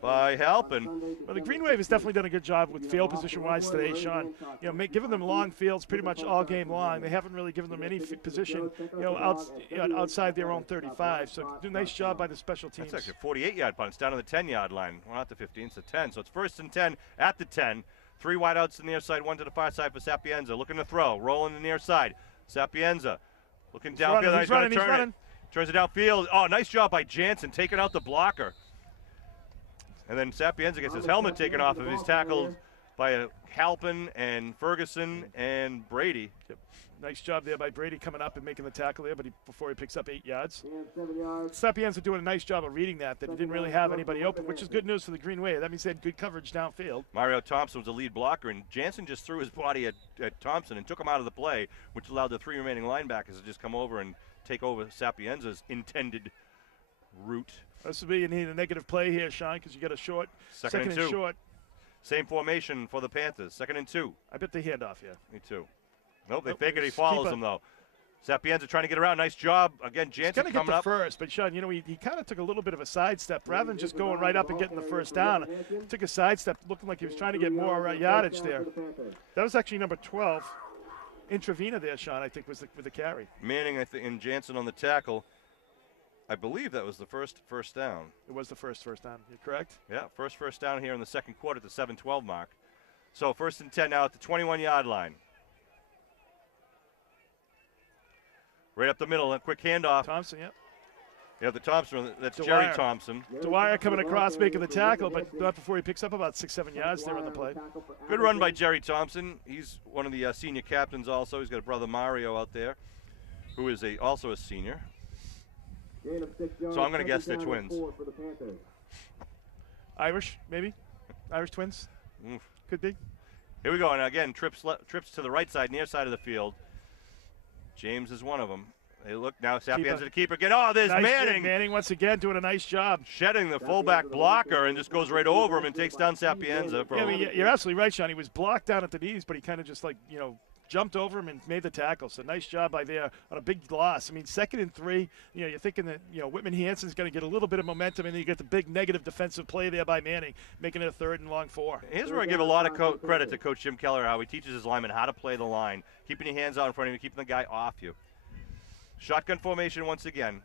by Halpin. Well, the Green Wave has definitely done a good job with field position-wise today, Sean. You know, giving them long fields pretty much all game long. They haven't really given them any position, outside their own 35. So do a nice job by the special teams. That's actually a 48-yard punt. It's down on the 10-yard line. Well, not the 15, it's the 10. So it's 1st and 10 at the 10. 3 wideouts to the near side, 1 to the far side for Sapienza. Looking to throw, rolling the near side. Sapienza looking downfield. He's going to turn it. Turns it downfield. Oh, nice job by Jansen, taking out the blocker. And then Sapienza gets his helmet taken off of his tackled by Halpin and Ferguson and Brady. Nice job there by Brady coming up and making the tackle there, but before he picks up 8 yards. Sapienza are doing a nice job of reading that he didn't really have anybody open, which is good news for the Green Wave. That means they had good coverage downfield. Mario Thompson was the lead blocker, and Jansen just threw his body at Thompson and took him out of the play, which allowed the 3 remaining linebackers to just come over and take over Sapienza's intended route. This would be, you need a negative play here, Sean, because you got a short, second and 2. Short. Same formation for the Panthers, 2nd and 2. I bet they hand off, yeah. Me too. Nope, they fake it, he follows him, though. Sapienza trying to get around. Nice job. Again, Jansen coming up. He's going to get the first, but, Sean, you know, he kind of took a little bit of a sidestep. Rather than just going right up and getting the first down, took a sidestep, looking like he was trying to get more yardage there. That was actually number 12. Intravena there, Sean, I think, was with the carry. Manning, I think, and Jansen on the tackle. I believe that was the first down. It was the first down. You're correct? Yeah, first down here in the second quarter at the 7-12 mark. So 1st and 10 now at the 21-yard line. Right up the middle, a quick handoff. Thompson, yep. Yeah, the Thompson, that's Dwyer. Jerry Thompson. Dwyer coming across, making the tackle, but not before he picks up about 6-7 yards there on the play. Good run by Jerry Thompson. He's one of the senior captains also. He's got a brother Mario out there, who is also a senior. So I'm going to guess they're twins. Irish, maybe? Irish twins? Oof. Could be. Here we go, and again, trips to the right side, near side of the field. James is one of them. They look now, Sapienza to keep again. Oh, there's nice Manning. Manning once again doing a nice job. Shedding the fullback blocker and just goes right over him and takes down Sapienza. Yeah, I mean, you're absolutely right, Sean. He was blocked down at the knees, but he kind of just jumped over him and made the tackle. So nice job by there on a big loss. I mean, 2nd and 3, you're thinking that, Whitman Hanson's going to get a little bit of momentum, and then you get the big negative defensive play there by Manning, making it a 3rd and long 4. Here's where I give a lot of credit to Coach Jim Keller, how he teaches his linemen how to play the line, keeping your hands out in front of you, keeping the guy off you. Shotgun formation once again.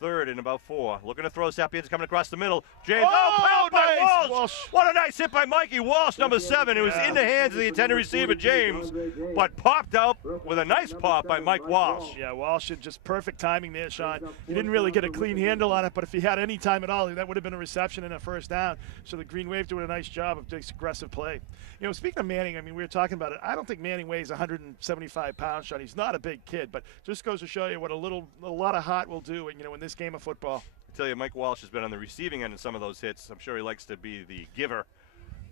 3rd and about 4. Looking to throw. Sapienza coming across the middle. James. Oh, by nice. Walsh. What a nice hit by Mikey Walsh, number 7. It was in the hands of the intended receiver, James, but popped out with a nice pop by Mike Walsh. Yeah, Walsh had just perfect timing there, Sean. He didn't really get a clean handle on it, but if he had any time at all, that would have been a reception and a 1st down. So the Green Wave doing a nice job of this aggressive play. Speaking of Manning, I mean, we were talking about it. I don't think Manning weighs 175 pounds, Sean. He's not a big kid, but just goes to show you what a lot of heart will do, in this game of football. I tell you, Mike Walsh has been on the receiving end of some of those hits. I'm sure he likes to be the giver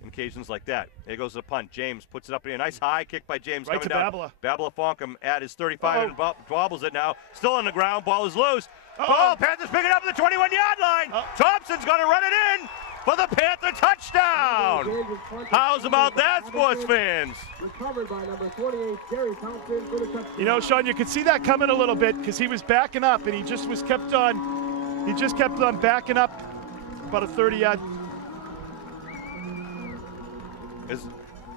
in occasions like that. Here goes the punt. James puts it up in a nice high kick by James. Right coming to down. Babala. Babala Fonkum at his 35 and wobbles it now. Still on the ground. Ball is loose. Ball, Panthers pick it up at the 21-yard line. Thompson's going to run it in for the Panther touchdown. How's about that, sports fans? Recovered by number 28, Jerry Thompson for the touchdown. Sean, you could see that coming a little bit because he was backing up, and he just kept on backing up about a 30-yard. Is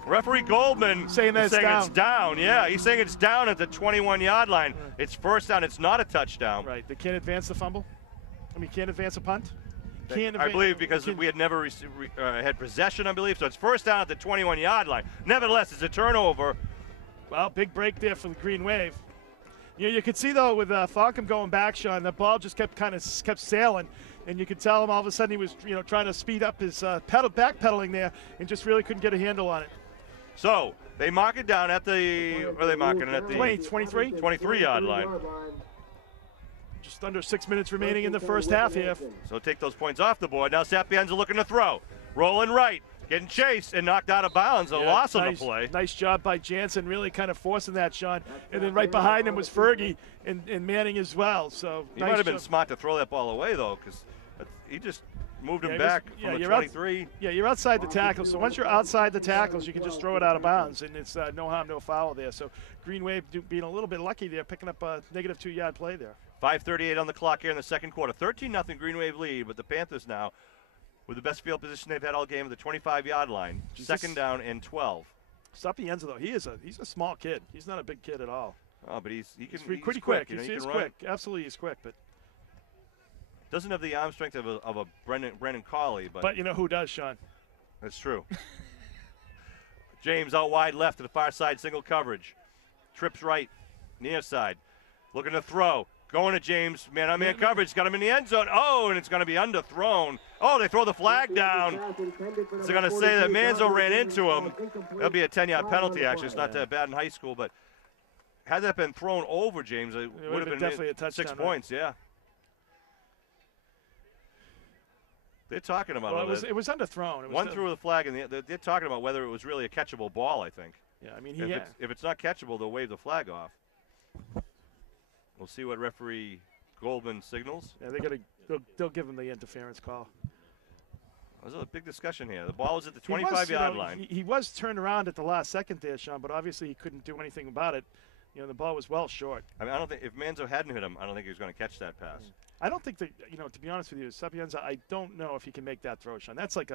referee Goldman saying that it's down? Yeah, he's saying it's down at the 21-yard line. It's 1st down. It's not a touchdown. Right. They can't advance the fumble. Can't advance a punt. I believe because we had never had possession, I believe. So it's 1st down at the 21-yard line. Nevertheless, it's a turnover. Well, big break there for the Green Wave. You could see, though, with Falcom going back, Sean, the ball just kept sailing. And you could tell him all of a sudden he was, trying to speed up his backpedaling there and just really couldn't get a handle on it. So they mark it down at the, where are they marking it? At the 23-yard line. Just under 6 minutes remaining in the first half here. So take those points off the board. Now Sapienza looking to throw. Rolling right. Getting chased and knocked out of bounds. A loss on the play. Nice job by Jansen, really kind of forcing that, Sean. And then right behind him was Fergie and Manning as well. So he might have been smart to throw that ball away, though, because he just moved him back from the 23. You're outside the tackle. So once you're outside the tackles, you can just throw it out of bounds, and it's no harm, no foul there. So Green Wave being a little bit lucky there, picking up a negative 2-yard play there. 5:38 on the clock here in the second quarter. 13-0 Green Wave lead, but the Panthers now with the best field position they've had all game at the 25-yard line. 2nd down and 12. Sapienza, though, he's a small kid. He's not a big kid at all. Oh, but he's pretty quick. He's quick. Absolutely, he's quick, but doesn't have the arm strength of a Brennan Colley. But you know who does, Sean? That's true. James out wide left to the far side, single coverage. Trips right, near side. Looking to throw. Going to James, man-on-man coverage, got him in the end zone. Oh, and it's going to be underthrown. Oh, they throw the flag down. So they're going to say that Manzo ran into him. That'll be a 10-yard penalty, actually. It's not that bad in high school, but had that been thrown over, James, it would have been definitely a touchdown. 6 points, yeah. They're talking about it was underthrown. One threw the flag, and they're talking about whether it was really a catchable ball, I think. Yeah, I mean, if it's not catchable, they'll wave the flag off. We'll see what referee Goldman signals. Yeah, they'll give him the interference call. There's a big discussion here. The ball was at the 25-yard line. He was turned around at the last second there, Sean, but obviously he couldn't do anything about it. You know, the ball was well short. I mean, I don't think if Manzo hadn't hit him, I don't think he was going to catch that pass. I don't think that, to be honest with you, Sapienza, I don't know if he can make that throw, Sean. That's like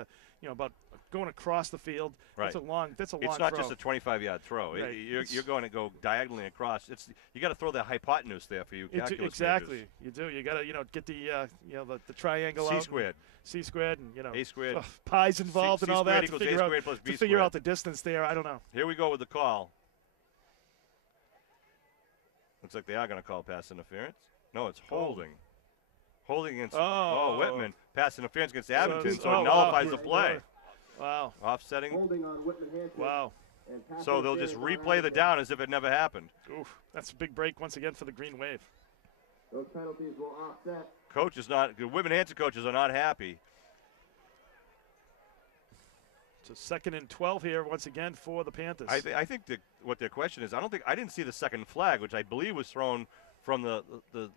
about going across the field. Right. That's a long throw. It's not just a 25-yard throw. Right. You're going to go diagonally across. You got to throw the hypotenuse there for you calculus exactly. majors. You do. You got to, get the triangle out. C squared and A squared. Pi's involved and all that to figure out the distance there. I don't know. Here we go with the call. Looks like they are going to call pass interference. No, it's holding. Holding against Whitman. Pass interference against Abington, so it nullifies the play. Wow. Offsetting. Holding on Whitman Hanson. Wow. So they'll just replay the down as if it never happened. Oof, that's a big break once again for the Green Wave. Those penalties will offset. The Whitman Hanson coaches are not happy. It's a 2nd and 12 here once again for the Panthers. I think what their question is, I didn't see the second flag, which I believe was thrown from the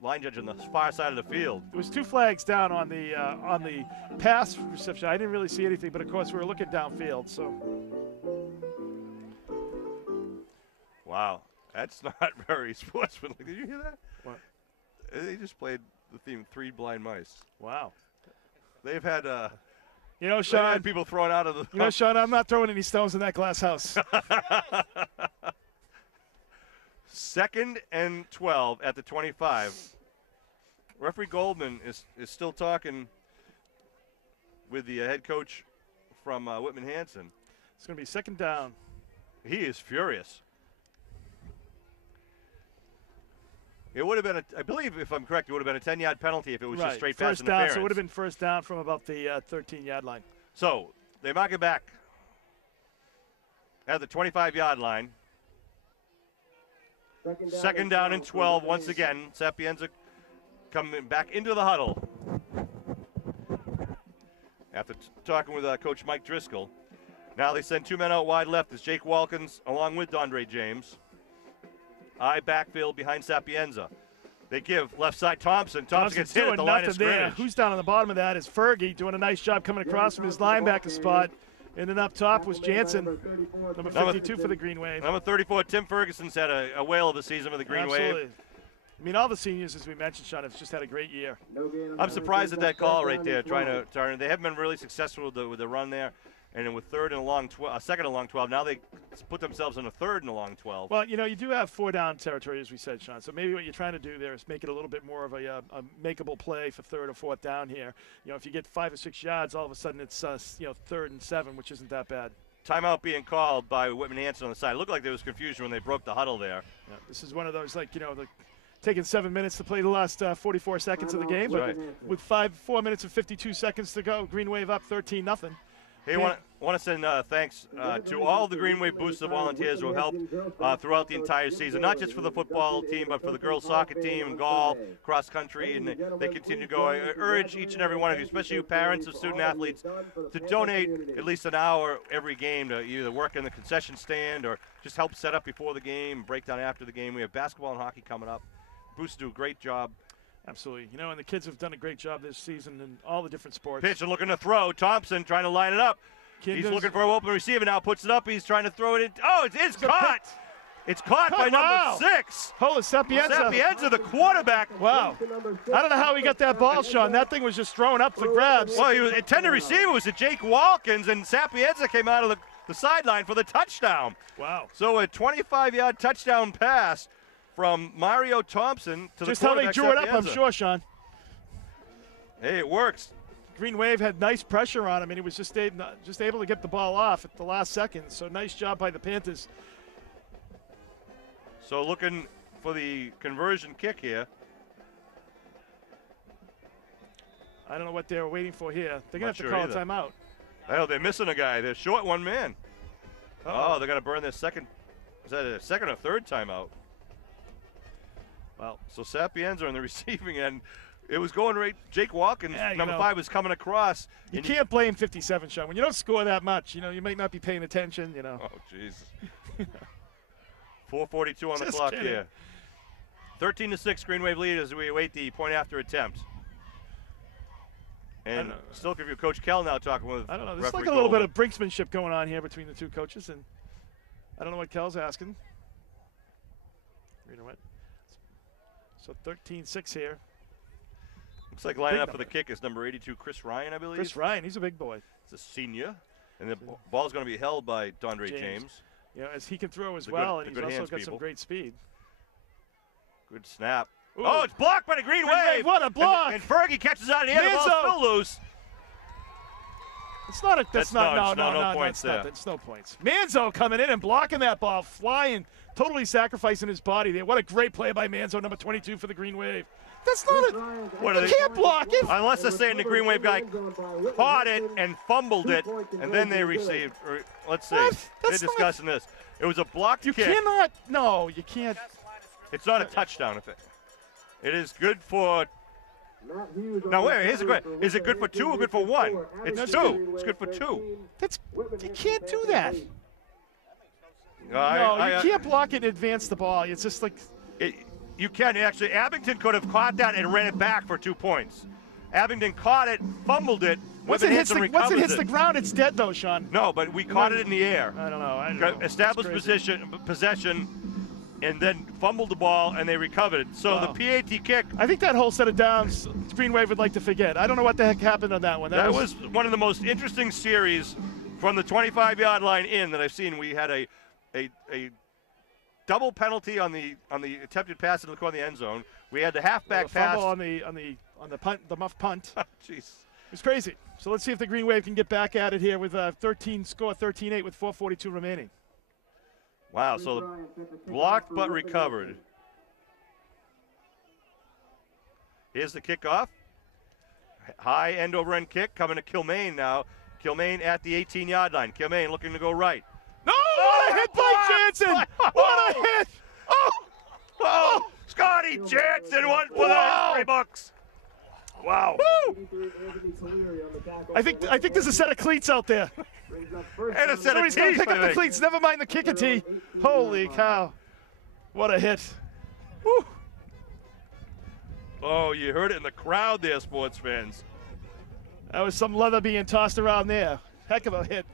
line judge on the far side of the field. There was 2 flags down on the pass reception. I didn't really see anything, but of course we were looking downfield. So. Wow, that's not very sportsmanlike. Did you hear that? What? They just played the theme "Three Blind Mice." Wow. They've had Sean, had people thrown out of the. Sean, I'm not throwing any stones in that glass house. 2nd and 12 at the 25. Referee Goldman is still talking with the head coach from Whitman Hanson. It's going to be 2nd down. He is furious. It would have been, I believe, if I'm correct, it would have been a 10-yard penalty if it was just straight pass interference. First down, so it would have been first down from about the 13-yard line. So they mark it back at the 25-yard line. Second down and 12 once again. Sapienza coming back into the huddle after talking with Coach Mike Driscoll. Now they send 2 men out wide left. It's Jake Walkins along with Dondre James. Backfield behind Sapienza. They give left side Thompson. Thompson gets hit at the line of scrimmage. Who's down on the bottom of that is Fergie doing a nice job coming across from his linebacker spot. And then up top was Jansen, number 52 for the Green Wave. Number 34, Tim Ferguson's had a whale of a season for the Green Wave. I mean, all the seniors, as we mentioned, Sean, have just had a great year. I'm surprised at that call right there. They haven't been really successful with the run there. And then with 3rd and a long 2nd and a long 12, now they put themselves in a 3rd and a long 12. Well, you do have 4 down territory, as we said, Sean. So maybe what you're trying to do there is make it a little bit more of a makeable play for 3rd or 4th down here. If you get 5 or 6 yards, all of a sudden it's 3rd and 7, which isn't that bad. Timeout being called by Whitman Hanson on the side. It looked like there was confusion when they broke the huddle there. Yeah, this is one of those taking 7 minutes to play the last 44 seconds of the game, but with 4 minutes and 52 seconds to go, Green Wave up 13-0. Hey, I want to send thanks to all the Green Wave Booster volunteers who have helped throughout the entire season, not just for the football team, but for the girls soccer team and golf, cross country, and they continue to go. I urge each and every one of you, especially you parents of student athletes, to donate at least an hour every game to either work in the concession stand or just help set up before the game, break down after the game. We have basketball and hockey coming up. Boosters do a great job. Absolutely. And the kids have done a great job this season in all the different sports. Pitch and looking to throw. Thompson trying to line it up. He's looking for an open receiver now. Puts it up. He's trying to throw it in. Oh, it's caught. It's caught by number 6. Holy Sapienza. Sapienza, the quarterback. Wow. I don't know how he got that ball, Sean. That thing was just thrown up for grabs. Well, he was intended receiver was Jake Walkins, and Sapienza came out of the sideline for the touchdown. Wow. So a 25-yard touchdown pass from Mario Thompson to just the how quarterback. they drew it up, I'm sure, Sean. Hey, it works. Green Wave had nice pressure on him, and he was just able to get the ball off at the last second. So nice job by the Panthers. So looking for the conversion kick here. I don't know what they were waiting for here. They're going to have to call a timeout. Oh, they're missing a guy. They're short one man. Oh, they're going to burn their second. Is that a second or third timeout? Well, so Sapienza on the receiving end. It was going right. Jake Watkins, Yeah, number 5, was coming across. You can't blame 57, Sean. When you don't score that much, you might not be paying attention, Oh, jeez. 4:42 on the clock kidding. here. 13-6 Green Wave lead as we await the point after attempt. And still give you Coach Kell now talking with I don't know. There's referee like a little Goldman. bit of brinksmanship going on here between the two coaches, and I don't know what Kell's asking. You know what? So 13-6 here. Looks like lining up for the kick is number 82, Chris Ryan, I believe. Chris Ryan, he's a big boy. He's a senior. And the ball's going to be held by Dondre James. As he can throw as well, and he's also got some great speed. Good snap. Ooh. Oh, it's blocked by the Green Wave. What a block! And Fergie catches out of the end. The ball's still loose. It's not a. That's not. No points there. It's no points. Manzo coming in and blocking that ball, flying, totally sacrificing his body there. What a great play by Manzo, number 22 for the Green Wave. That's not a. You can't block it. Unless they're saying the Green Wave guy caught it and fumbled it, and then they received. Or, let's see. They're discussing this. It was a blocked kick. You cannot. No, you can't. It's not a touchdown. It is good for. Now wait, here's a good. Is it good for 2 or good for 1? It's 2. It's good for 2. You can't do that. No, you can't block it and advance the ball. It's just like. You can actually. Abington could have caught that and ran it back for 2 points. Abington caught it, fumbled it. Once it hits the ground, it's dead though, Sean. No, but we caught it in the air. I don't know. Established possession, and then fumbled the ball, and they recovered it. So the PAT kick. I think that whole set of downs, Green Wave would like to forget. I don't know what the heck happened on that one. That was one of the most interesting series from the 25-yard line in that I've seen. We had a double penalty on the attempted pass into the corner of the end zone. We had the halfback pass on the punt, the muff punt. Jeez. It was crazy. So let's see if the Green Wave can get back at it here with 13-8 with 4:42 remaining. Wow, so blocked but recovered. Here's the kickoff. High end-over-end kick coming to Kilmaine now. Kilmaine at the 18-yard line. Kilmaine looking to go right. No! What a hit by Jansen! What a hit! Oh! Scotty Jansen won for the history books. Wow. Woo! I think there's a set of cleats out there. And a set Somebody's going to pick up the cleats. Never mind the kicker tee. Holy cow. What a hit. Woo. Oh, you heard it in the crowd there, sports fans. That was some leather being tossed around there. Heck of a hit.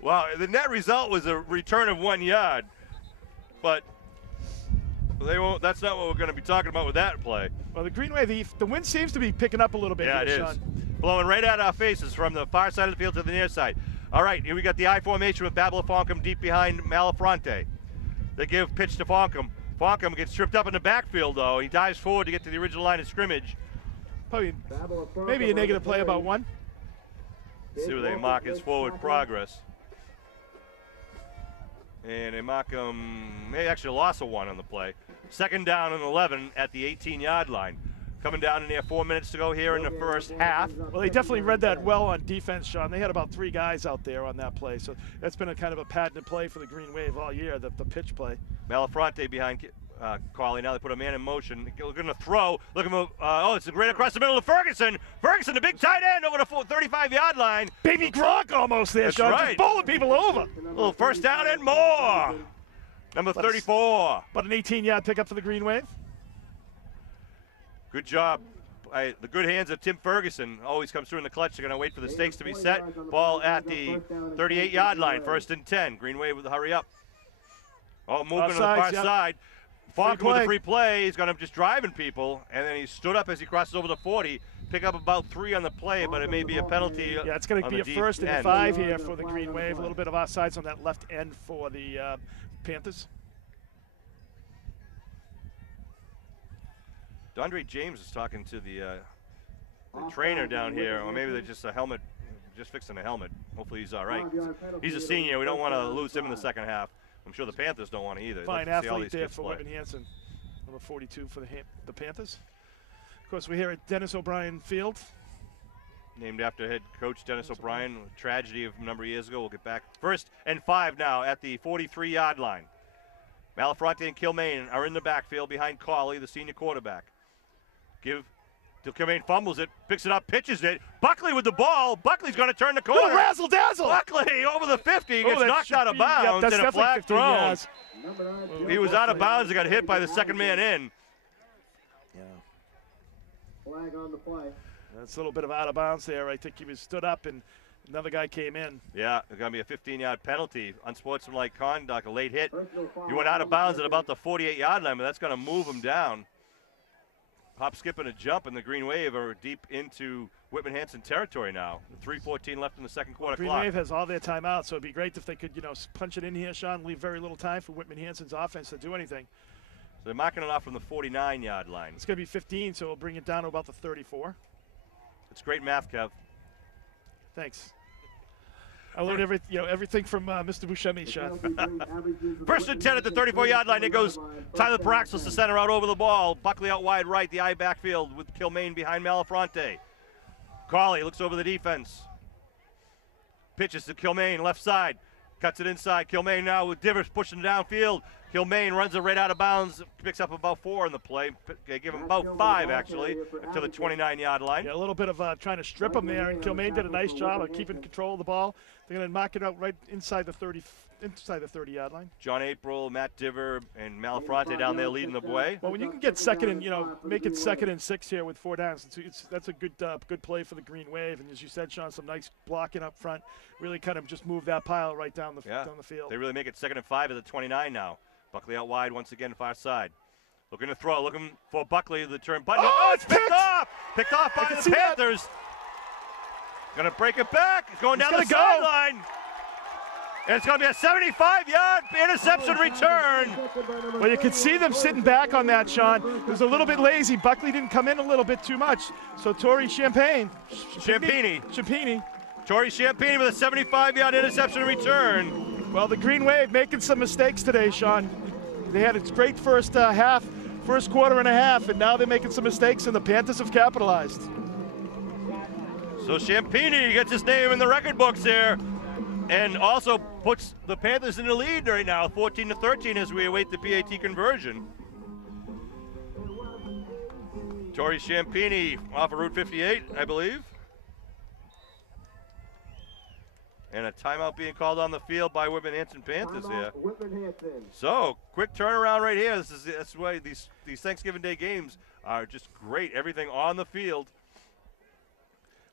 Wow, the net result was a return of 1 yard. But they won't. That's not what we're going to be talking about with that play. Well, the Green Wave, the wind seems to be picking up a little bit. Yeah, it is. Blowing right at our faces from the far side of the field to the near side. All right, here we got the I formation with Babel Fonkum deep behind Malafronte. They give pitch to Fonkum. Fonkum gets tripped up in the backfield, though. He dives forward to get to the original line of scrimmage. Probably, maybe a negative play about 1. See where they mark his forward progress. And they mark him, they actually lost a 1 on the play. 2nd down and 11 at the 18-yard line. Coming down in there, 4 minutes to go here in the first half. Well, they definitely read that well on defense, Sean. They had about 3 guys out there on that play. So that's been a kind of a patented play for the Green Wave all year, the pitch play. Malafronte behind Carly. Now they put a man in motion. They're going to throw. Look at him. Oh, it's right across the middle of Ferguson. Ferguson, the big tight end over the 35-yard line. Baby Gronk almost there, That's Sean. right. Just bowling people over. A little first down and more. Number 34. But an 18-yard pickup for the Green Wave. Good job. The good hands of Tim Ferguson always comes through in the clutch. They're going to wait for the stakes to be set. Ball at the 38-yard line. 1st and 10. Green Wave with the hurry up. Oh, moving to the far side. Fonkum with a free play. He's going to just driving people, and then he stood up as he crosses over the 40. Pick up about 3 on the play, but it may be a penalty. Yeah, it's going to be a 1st and 5 here for the Green Wave. A little bit of offsides on that left end for the Panthers. Dondre James is talking to the trainer down here, or maybe they're just fixing a helmet. Hopefully he's all right. He's a senior. We don't want to lose him in the second half. I'm sure the Panthers don't want to either. Fine athlete there for Whitman Hanson, number 42 for the Panthers. Of course, we're here at Dennis O'Brien Field. Named after head coach Dennis O'Brien, tragedy of a number of years ago. We'll get back. 1st and 5 now at the 43-yard line. Malafronte and Kilmaine are in the backfield behind Cawley, the senior quarterback. Give to Kilmaine, fumbles it, picks it up, pitches it. Buckley with the ball. Buckley's going to turn the corner. Little razzle-dazzle. Buckley over the 50, gets knocked out of bounds, that's and a flag thrown. He was out of bounds and got hit by the second man in. Yeah. Flag on the play. That's a little bit of out of bounds there. I think he was stood up and another guy came in. Yeah, it's going to be a 15-yard penalty. Unsportsmanlike conduct, a late hit. He went out of bounds at about the 48-yard line, but that's going to move him down. Hop, skip, and a jump, and the Green Wave are deep into Whitman Hanson territory now. 3:14 left in the second quarter Green clock. Wave has all their timeouts, so it'd be great if they could, punch it in here, Sean, leave very little time for Whitman Hanson's offense to do anything. So they're marking it off from the 49-yard line. It's going to be 15, so we'll bring it down to about the 34. It's great math, Kev. Thanks. I learned everything from Mr. Buscemi, Sean. First and 10 at the 34-yard line. It goes Tyler Paraxis, the center, out over the ball. Buckley out wide right, the eye backfield with Kilmaine behind Malafronte. Cawley looks over the defense. Pitches to Kilmaine, left side. Cuts it inside. Kilmaine now with Divers pushing downfield. Kilmaine runs it right out of bounds. Picks up about 4 in the play. Give him about 5, actually, to the 29-yard line. Yeah, a little bit of trying to strip him there, and Kilmaine did a nice job of keeping control of the ball. They're going to knock it out right inside the 30-yard line. John April, Matt Diver, and Malafronte down there leading the way. Well, when you can get second and make it 2nd and 6 here with 4 downs, that's a good play for the Green Wave. And as you said, Sean, some nice blocking up front, really kind of just move that pile right down the field. They really make it 2nd and 5 at the 29 now. Buckley out wide once again, far side. Looking to throw, looking for Buckley, the turn button. Oh, it's picked off! Picked off by the Panthers. Going to break it back. It's going down the sideline. And it's going to be a 75-yard interception return. Well, you could see them sitting back on that, Sean. It was a little bit lazy. Buckley didn't come in a little bit too much. So Torrey Champini. Torrey Champini with a 75-yard interception return. Well, the Green Wave making some mistakes today, Sean. They had a great first quarter and a half, and now they're making some mistakes, and the Panthers have capitalized. So Champini gets his name in the record books here, and also puts the Panthers in the lead right now, 14-13, as we await the PAT conversion. Torrey Champini off of Route 58, I believe. And a timeout being called on the field by Whitman Hanson Panthers here. So, quick turnaround right here. That's why these Thanksgiving Day games are just great. Everything on the field.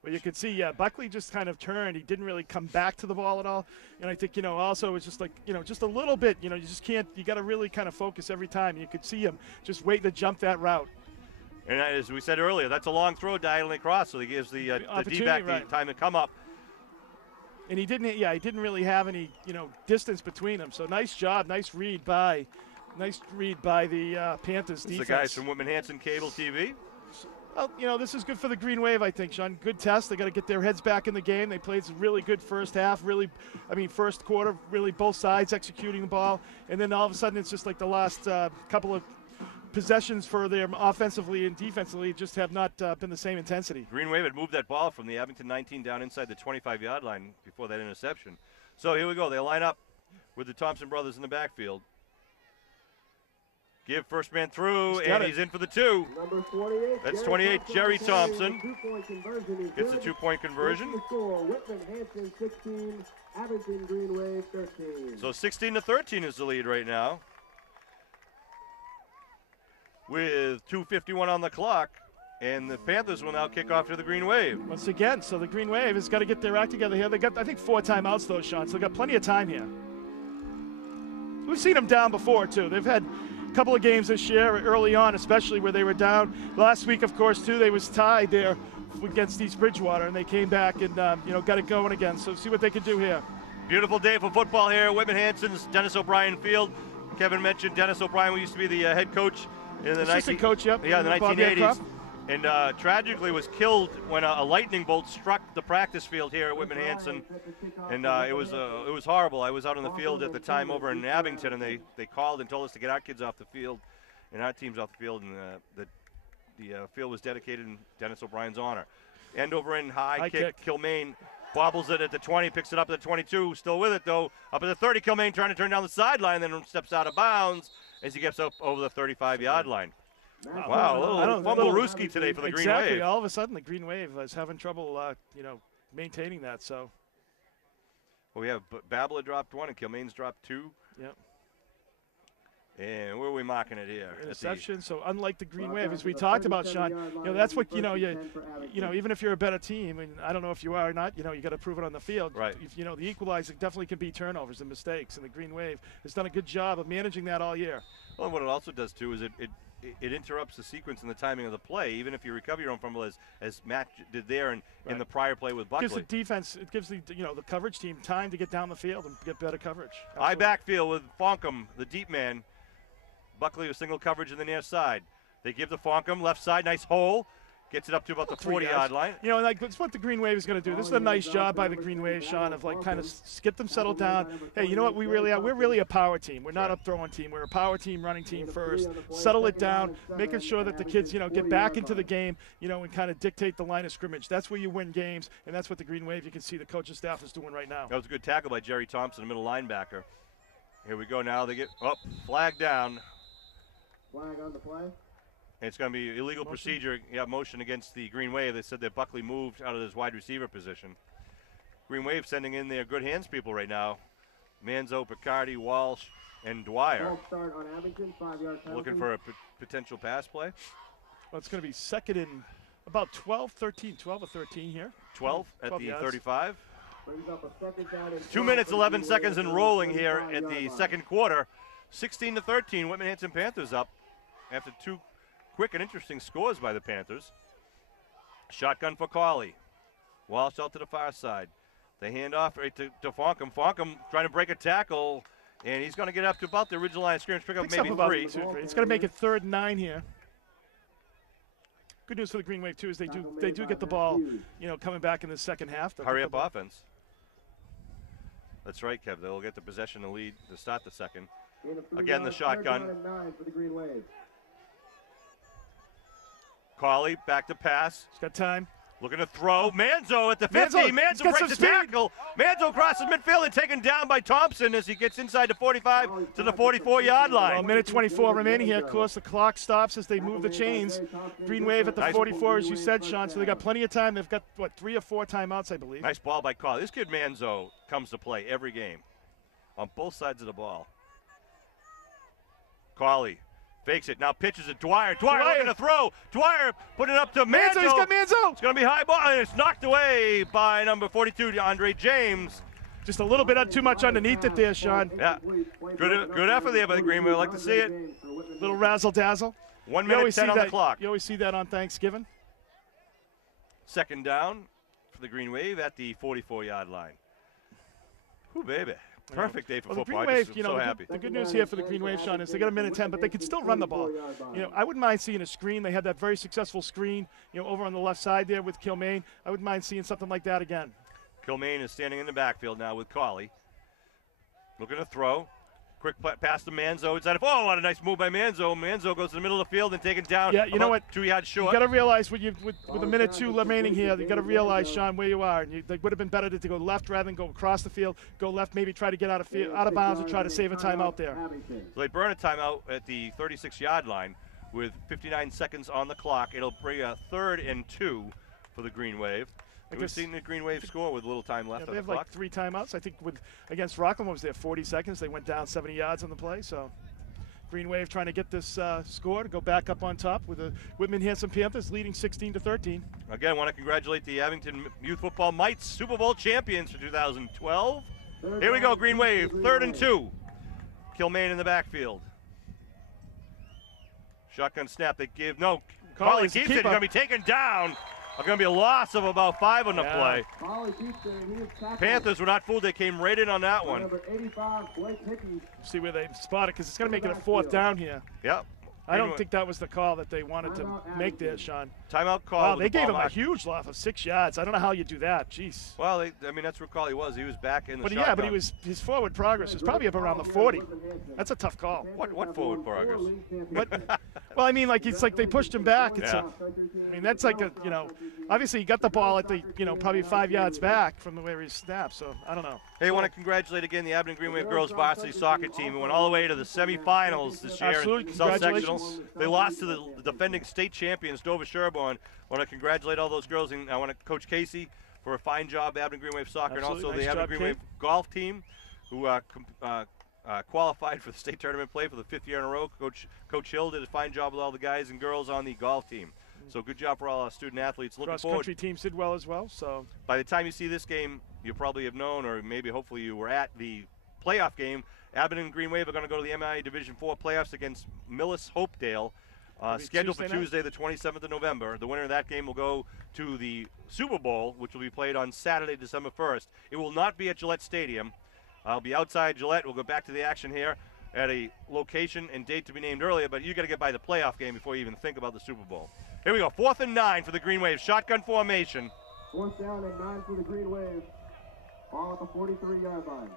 Well, you can see, Buckley just kind of turned. He didn't really come back to the ball at all. And I think, also it's just like, just a little bit, you just can't, you got to really kind of focus every time. You could see him just waiting to jump that route. And as we said earlier, that's a long throw diagonally across, so he gives the D-back the time to come up. And he didn't really have any, distance between them. So nice job, nice read by the Panthers defense. The guys from Whitman Hanson Cable TV. Well, this is good for the Green Wave, I think, Sean. Good test. They got to get their heads back in the game. They played some really good first half. First quarter, really both sides executing the ball. And then all of a sudden, it's just like the last couple of possessions for them offensively and defensively just have not been the same intensity. Green Wave had moved that ball from the Abington 19 down inside the 25-yard line before that interception. So here we go. They line up with the Thompson brothers in the backfield. Give first man through, and he's in for the 2. Number 28. That's 28, Jerry Thompson. Gets a 2-point conversion. Whitman Hanson 16, Abington Green Wave 13. So 16-13 is the lead right now, with 2:51 on the clock, and the Panthers will now kick off to the Green Wave. Once again, so the Green Wave has got to get their act together here. They got, I think, 4 timeouts, though, Sean, so they've got plenty of time here. We've seen them down before, too. They've had a couple of games this year early on, especially where they were down. Last week, of course, too, they was tied there against East Bridgewater, and they came back and, got it going again. So see what they can do here. Beautiful day for football here at Whitman Hanson's Dennis O'Brien Field. Kevin mentioned Dennis O'Brien, who used to be the head coach in the coach, yep. Yeah, in the 1980s. And tragically was killed when a lightning bolt struck the practice field here at Whitman Hanson. And it was horrible. I was out on the field at the time over in Abington, and they called and told us to get our kids off the field and our teams off the field, and the field was dedicated in Dennis O'Brien's honor. And over in high kick, Kilmaine Bobbles it at the 20, picks it up at the 22, still with it though. Up at the 30, Kilmaine trying to turn down the sideline, then steps out of bounds as he gets up over the 35-yard line. Wow, a little fumble-rooski today for the Green Wave. Exactly. All of a sudden, the Green Wave is having trouble, maintaining that. So. Well, we have Babbler dropped one and Kilmaine's dropped two. Yep. And where are we marking it here? Interception. So unlike the Green Wave, as we talked about, Sean, that's what even if you're a better team, and I don't know if you are or not, you got to prove it on the field. Right. The equalizer definitely can be turnovers and mistakes, and the Green Wave has done a good job of managing that all year. Well, and what it also does too is it interrupts the sequence and the timing of the play, even if you recover your own fumble, as Matt did there in the prior play with Buckley. It gives the defense, it gives the coverage team time to get down the field and get better coverage. Absolutely. High backfield with Fonkum, the deep man. Buckley with single coverage in the near side. They give the Fonkum left side, nice hole. Gets it up to about the 40-yard line. That's what the Green Wave is going to do. This is a nice job by the Green Wave, Sean, of kind of get them settled down. Hey, you know what we really are? We're really a power team. We're not a throwing team. We're a power team, running team first. Settle it down, making sure that the kids, get back into the game, and kind of dictate the line of scrimmage. That's where you win games, and that's what the Green Wave, you can see the coaching staff is doing right now. That was a good tackle by Jerry Thompson, the middle linebacker. Here we go now. They get flag down. Flag on the play. It's going to be illegal procedure. Motion against the Green Wave. They said that Buckley moved out of his wide receiver position. Green Wave sending in their good hands people right now. Manzo, Picardi, Walsh, and Dwyer. Start on Abington, 5-yard penalty. Looking for a potential pass play. Well, it's going to be second and about 12 or 13 here. 12 at the yards. 35. Brings up a second down and 2 minutes, 11 seconds and rolling here at the second quarter. 16-13, Whitman Hanson Panthers up after two quick and interesting scores by the Panthers. Shotgun for Cawley. Walsh out to the far side. They hand off right to Fonkum. Fonkum trying to break a tackle, and he's going to get up to about the original line of scrimmage, pick up maybe three. It's going to make it 3rd and 9 here. Good news for the Green Wave, too, is they do get the ball, coming back in the second half. Hurry up offense. That's right, Kev. They'll get the possession and lead to start the second. Again, the shotgun. Cawley back to pass. He's got time. Looking to throw. Manzo at the 50. Manzo breaks the tackle. Manzo crosses midfield and taken down by Thompson as he gets inside the 45 to the 44-yard line. Well, minute 24 remaining here. Of course, the clock stops as they move the chains. Green Wave at the 44, as you said, Sean. So they got plenty of time. They've got, 3 or 4 timeouts, I believe. Nice ball by Cawley. This kid Manzo comes to play every game on both sides of the ball. Cawley fakes it, now pitches it. Dwyer looking to throw. Dwyer putting it up to Manzo. He's got Manzo. It's going to be high ball, and it's knocked away by number 42, Andre James. Just a little bit too much underneath it there, Sean. Yeah, good effort there by the Green Wave. I like to see it. Little razzle-dazzle. 1 minute 10 on the clock. You always see that on Thanksgiving. Second down for the Green Wave at the 44-yard line. Ooh, baby. Perfect day for football. The Green Wave, so happy. The good news here for the Green Wave, Sean, is they got a minute 10, but they can still run the ball. I wouldn't mind seeing a screen. They had that very successful screen, over on the left side there with Kilmaine. I wouldn't mind seeing something like that again. Kilmaine is standing in the backfield now with Cawley. Looking to throw. Quick pass to Manzo inside of. Oh, what a nice move by Manzo. Manzo goes to the middle of the field and taken down. Yeah, you know what? 2 yards short. You got to realize with a minute 2 remaining here, you got to realize, Sean, where you are. And they would have been better to go left rather than go across the field. Go left, maybe try to get out of bounds and try to save a timeout there. So they burn a timeout at the 36-yard line with 59 seconds on the clock. It'll bring a 3rd and 2 for the Green Wave. We've seen the Green Wave score with a little time left on the clock. They have like 3 timeouts. I think against Rockland was there 40 seconds. They went down 70 yards on the play. So Green Wave trying to get this score to go back up on top with the Whitman Hanson Panthers leading 16-13. Again, I want to congratulate the Abington Youth Football Mites Super Bowl champions for 2012. Here we go, Green Wave, 3rd and 2. Kilmaine in the backfield. Shotgun snap. They give Cawley keeps it. He's going to be taken down. Going to be a loss of about 5 on the play. Panthers were not fooled. They came right in on that one. See where they spot it, because it's going to make it a 4th down here. Yep. I don't think that was the call that they wanted to make there, Sean. Timeout call. Wow, they gave him a huge loss of 6 yards. I don't know how you do that. Jeez. Well, that's where Cawley was. He was back in the shotgun. But his forward progress was probably up around the 40. That's a tough call. What forward progress? Well, I mean, it's like they pushed him back. That's like obviously he got the ball at the, probably 5 yards back from the way he snapped. So I don't know. Hey, I want to congratulate again the Abington Green Wave girls varsity soccer team who went all the way to the semifinals this year. Absolutely, in South congratulations. Sectionals. They lost to the defending state champions, Dover Sherborne. I want to congratulate all those girls, and I want to Coach Casey for a fine job, Abington Green Wave soccer, Absolutely. and also Nice the Abington job, Green Wave golf team who qualified for the state tournament play for the 5th year in a row. Coach Hill did a fine job with all the guys and girls on the golf team. So good job for all our student athletes. Looking forward. Cross-country teams did well as well. So by the time you see this game, you probably have known, or maybe hopefully you were at the playoff game. Abington and Green Wave are going to go to the MIA Division IV playoffs against Millis Hopedale, scheduled for Tuesday, the 27th of November. The winner of that game will go to the Super Bowl, which will be played on Saturday, December 1st. It will not be at Gillette Stadium. I'll be outside Gillette. We'll go back to the action here at a location and date to be named earlier, but you got to get by the playoff game before you even think about the Super Bowl. Here we go, 4th and 9 for the Green Wave. Shotgun formation. 4th down and 9 for the Green Wave. Ball at the 43-yard line.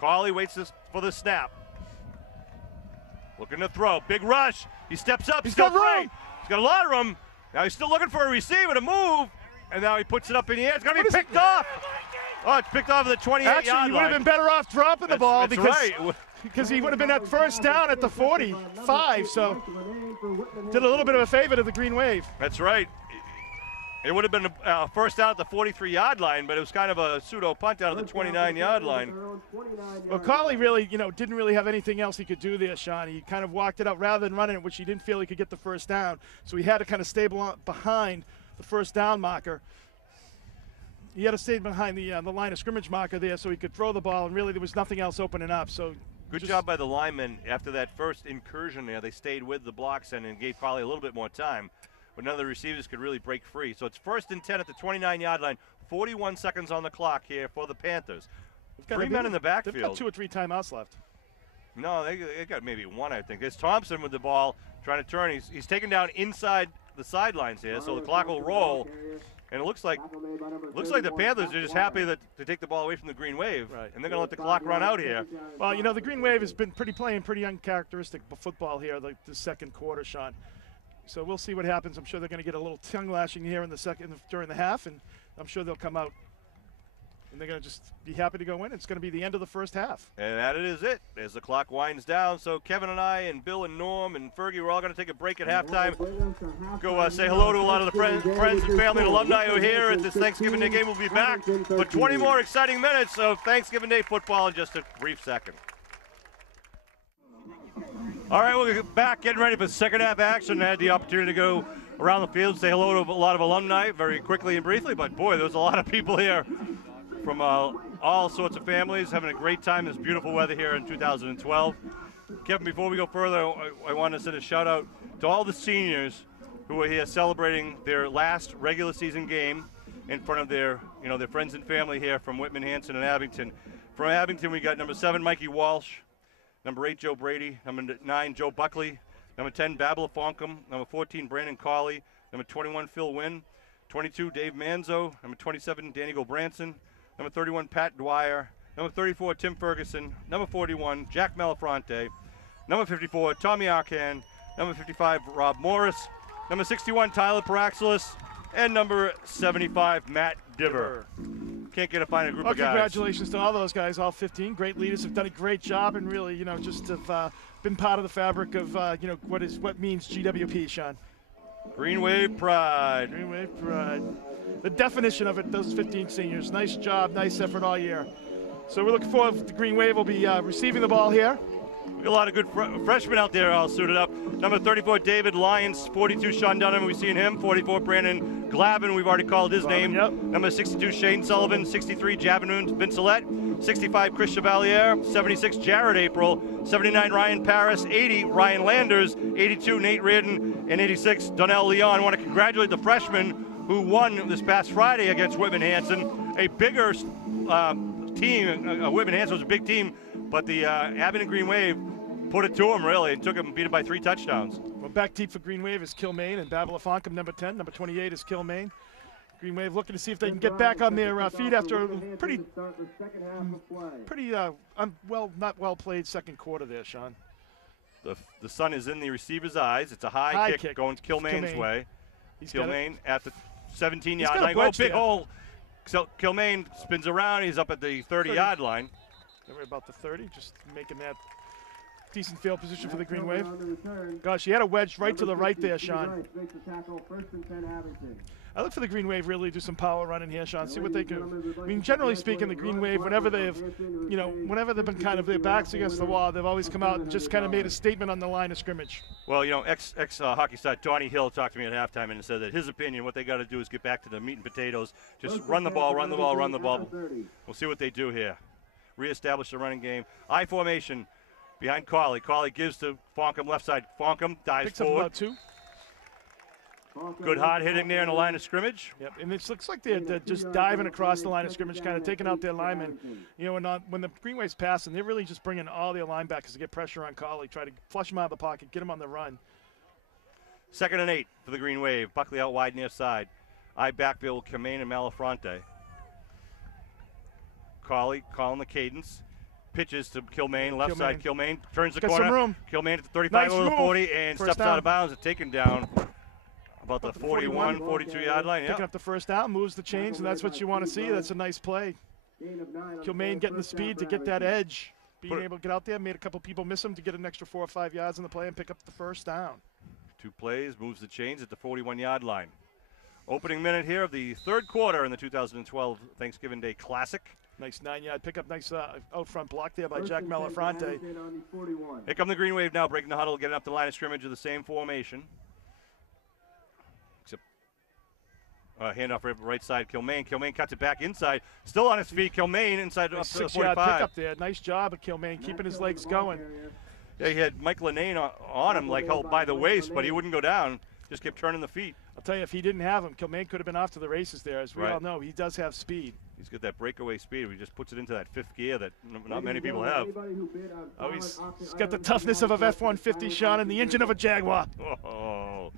Carley waits for the snap. Looking to throw. Big rush. He steps up. He's got room. He's got a lot of room. Now he's still looking for a receiver to move. And now he puts it up in the air. It's going to be picked off. Oh, it's picked off at the 28-yard line. Actually, he would have been better off dropping the ball right. because he would have been at first down at the 45. So did a little bit of a favor to the Green Wave. That's right. It would have been a first down at the 43-yard line, but it was kind of a pseudo punt down at the 29-yard line. Well, Carley really, didn't really have anything else he could do there, Sean. He kind of walked it out rather than running it, which he didn't feel he could get the first down. So he had to kind of stay behind the first down marker. He had to stay behind the line of scrimmage marker there so he could throw the ball, and really there was nothing else opening up. So good job by the linemen. After that first incursion there, they stayed with the blocks and gave Carley a little bit more time. But none of the receivers could really break free. So it's 1st and 10 at the 29-yard line. 41 seconds on the clock here for the Panthers. 3 men in the backfield. They've got 2 or 3 timeouts left. No, they got maybe 1, I think. There's Thompson with the ball trying to turn. He's taken down inside the sidelines here, so the clock will roll. And it looks like the Panthers are just happy to take the ball away from the Green Wave, right. And they're going to let the clock run out here. Well, the Green Wave has been playing pretty uncharacteristic football here, the second quarter, Sean. So we'll see what happens. I'm sure they're going to get a little tongue lashing here during the half, and I'm sure they'll come out and they're going to just be happy to go in. It's going to be the end of the first half. And that is it as the clock winds down. So Kevin and I and Bill and Norm and Fergie, we're all going to take a break at halftime. Go say hello to a lot of the friends and family and alumni who are here at this Thanksgiving Day game. We'll be back for 20 more exciting minutes of Thanksgiving Day football in just a brief second. All right, we'll get back, getting ready for the second half action. I had the opportunity to go around the field, say hello to a lot of alumni very quickly and briefly, but boy, there's a lot of people here from all sorts of families having a great time. This beautiful weather here in 2012. Kevin, before we go further, I want to send a shout out to all the seniors who are here celebrating their last regular season game in front of their friends and family here from Whitman, Hanson, and Abington. From Abington, we got number 7, Mikey Walsh. Number 8, Joe Brady. Number 9, Joe Buckley. Number 10, Babla Fonkum. Number 14, Brandon Colley. Number 21, Phil Wynn. 22, Dave Manzo. Number 27, Danny Gobranson. Number 31, Pat Dwyer. Number 34, Tim Ferguson. Number 41, Jack Malafronte. Number 54, Tommy Arcan. Number 55, Rob Morris. Number 61, Tyler Paraxelis. And number 75, Matt Diver. Can't get a finer group of guys. Congratulations to all those guys, all 15. Great leaders, have done a great job, and really, just have been part of the fabric of, what means GWP, Sean. Green Wave Pride. Green Wave Pride. The definition of it, those 15 seniors. Nice job, nice effort all year. So we're looking forward to the Green Wave will be receiving the ball here. We got a lot of good freshmen out there all suited up. Number 34, David Lyons. 42, Sean Dunham. We've seen him. 44, Brandon Glavin. We've already called his name. Yep. Number 62, Shane Sullivan. 63, Javanoon Vincelette. 65, Chris Chevalier. 76, Jared April. 79, Ryan Paris. 80, Ryan Landers. 82, Nate Reardon. And 86, Donnell Leon. I want to congratulate the freshmen who won this past Friday against Whitman Hanson. A bigger team. Whitman Hanson was a big team, but the Abington Green Wave put it to them, really, and beat it by 3 touchdowns. Well, back deep for Green Wave is Kilmaine, and Babla Fonkum, number 10. Number 28 is Kilmaine. Green Wave looking to see if they can get back on their feet after a pretty not well played second quarter there, Sean. The sun is in the receiver's eyes. It's a high kick going Kilmaine's way. Kilmaine at the 17-yard line. Oh, big hole. So Kilmaine spins around. He's up at the 30-yard line. We're about the 30, just making that decent field position for the Green Wave. Gosh, he had a wedge right to the right there, Sean. I look for the Green Wave really do some power running here, Sean. See what they do. I mean, generally speaking, the Green Wave, whenever they've been kind of their backs against the wall, they've always come out and just kind of made a statement on the line of scrimmage. Well, ex hockey star Donnie Hill talked to me at halftime and said that his opinion, what they got to do is get back to the meat and potatoes. Just run the ball, run the ball, run the ball. We'll see what they do here. Reestablish the running game. I formation behind Cawley. Cawley gives to Fonkum left side. Fonkum dives forward. About 2. Good hard hitting there in the line of scrimmage. Yep, and it looks like they're just diving across the line of scrimmage, kind of taking out their linemen. When the Green Wave's passing, they're really just bringing all their linebackers to get pressure on Cawley, try to flush him out of the pocket, get him on the run. 2nd and 8 for the Green Wave. Buckley out wide near side. I backfield with Kilmaine and Malafronte. Cawley calling the cadence. Pitches to Kilmaine, left side. Kilmaine turns the corner. Some room. Kilmaine at the 35 over the 40 and First steps down. out of bounds and taken down about the 41, 42-yard line. Picking up the first down, moves the chains, and that's what you want to see. That's a nice play. Kilmaine getting the speed to get that edge. Being able to get out there, made a couple people miss him to get an extra 4 or 5 yards in the play and pick up the first down. 2 plays, moves the chains at the 41-yard line. Opening minute here of the 3rd quarter in the 2012 Thanksgiving Day Classic. Nice 9-yard pickup, nice out front block there by Jack Malafronte. Here come the Green Wave now, breaking the huddle, getting up the line of scrimmage of the same formation. Except handoff right side, Kilmaine. Kilmaine cuts it back inside, still on his feet. Kilmaine inside up to the 45. 6-yard pickup there. Nice job of Kilmaine, keeping his legs going. Yeah, he had Mike Linane on him, like held by the waist, but he wouldn't go down. Just kept turning the feet. I'll tell you, if he didn't have him, Kilmaine could have been off to the races there. As we all know, he does have speed. He's got that breakaway speed. He just puts it into that 5th gear that not many people have. Oh, he's got the toughness of a F-150, Sean, and the engine of a Jaguar. Oh,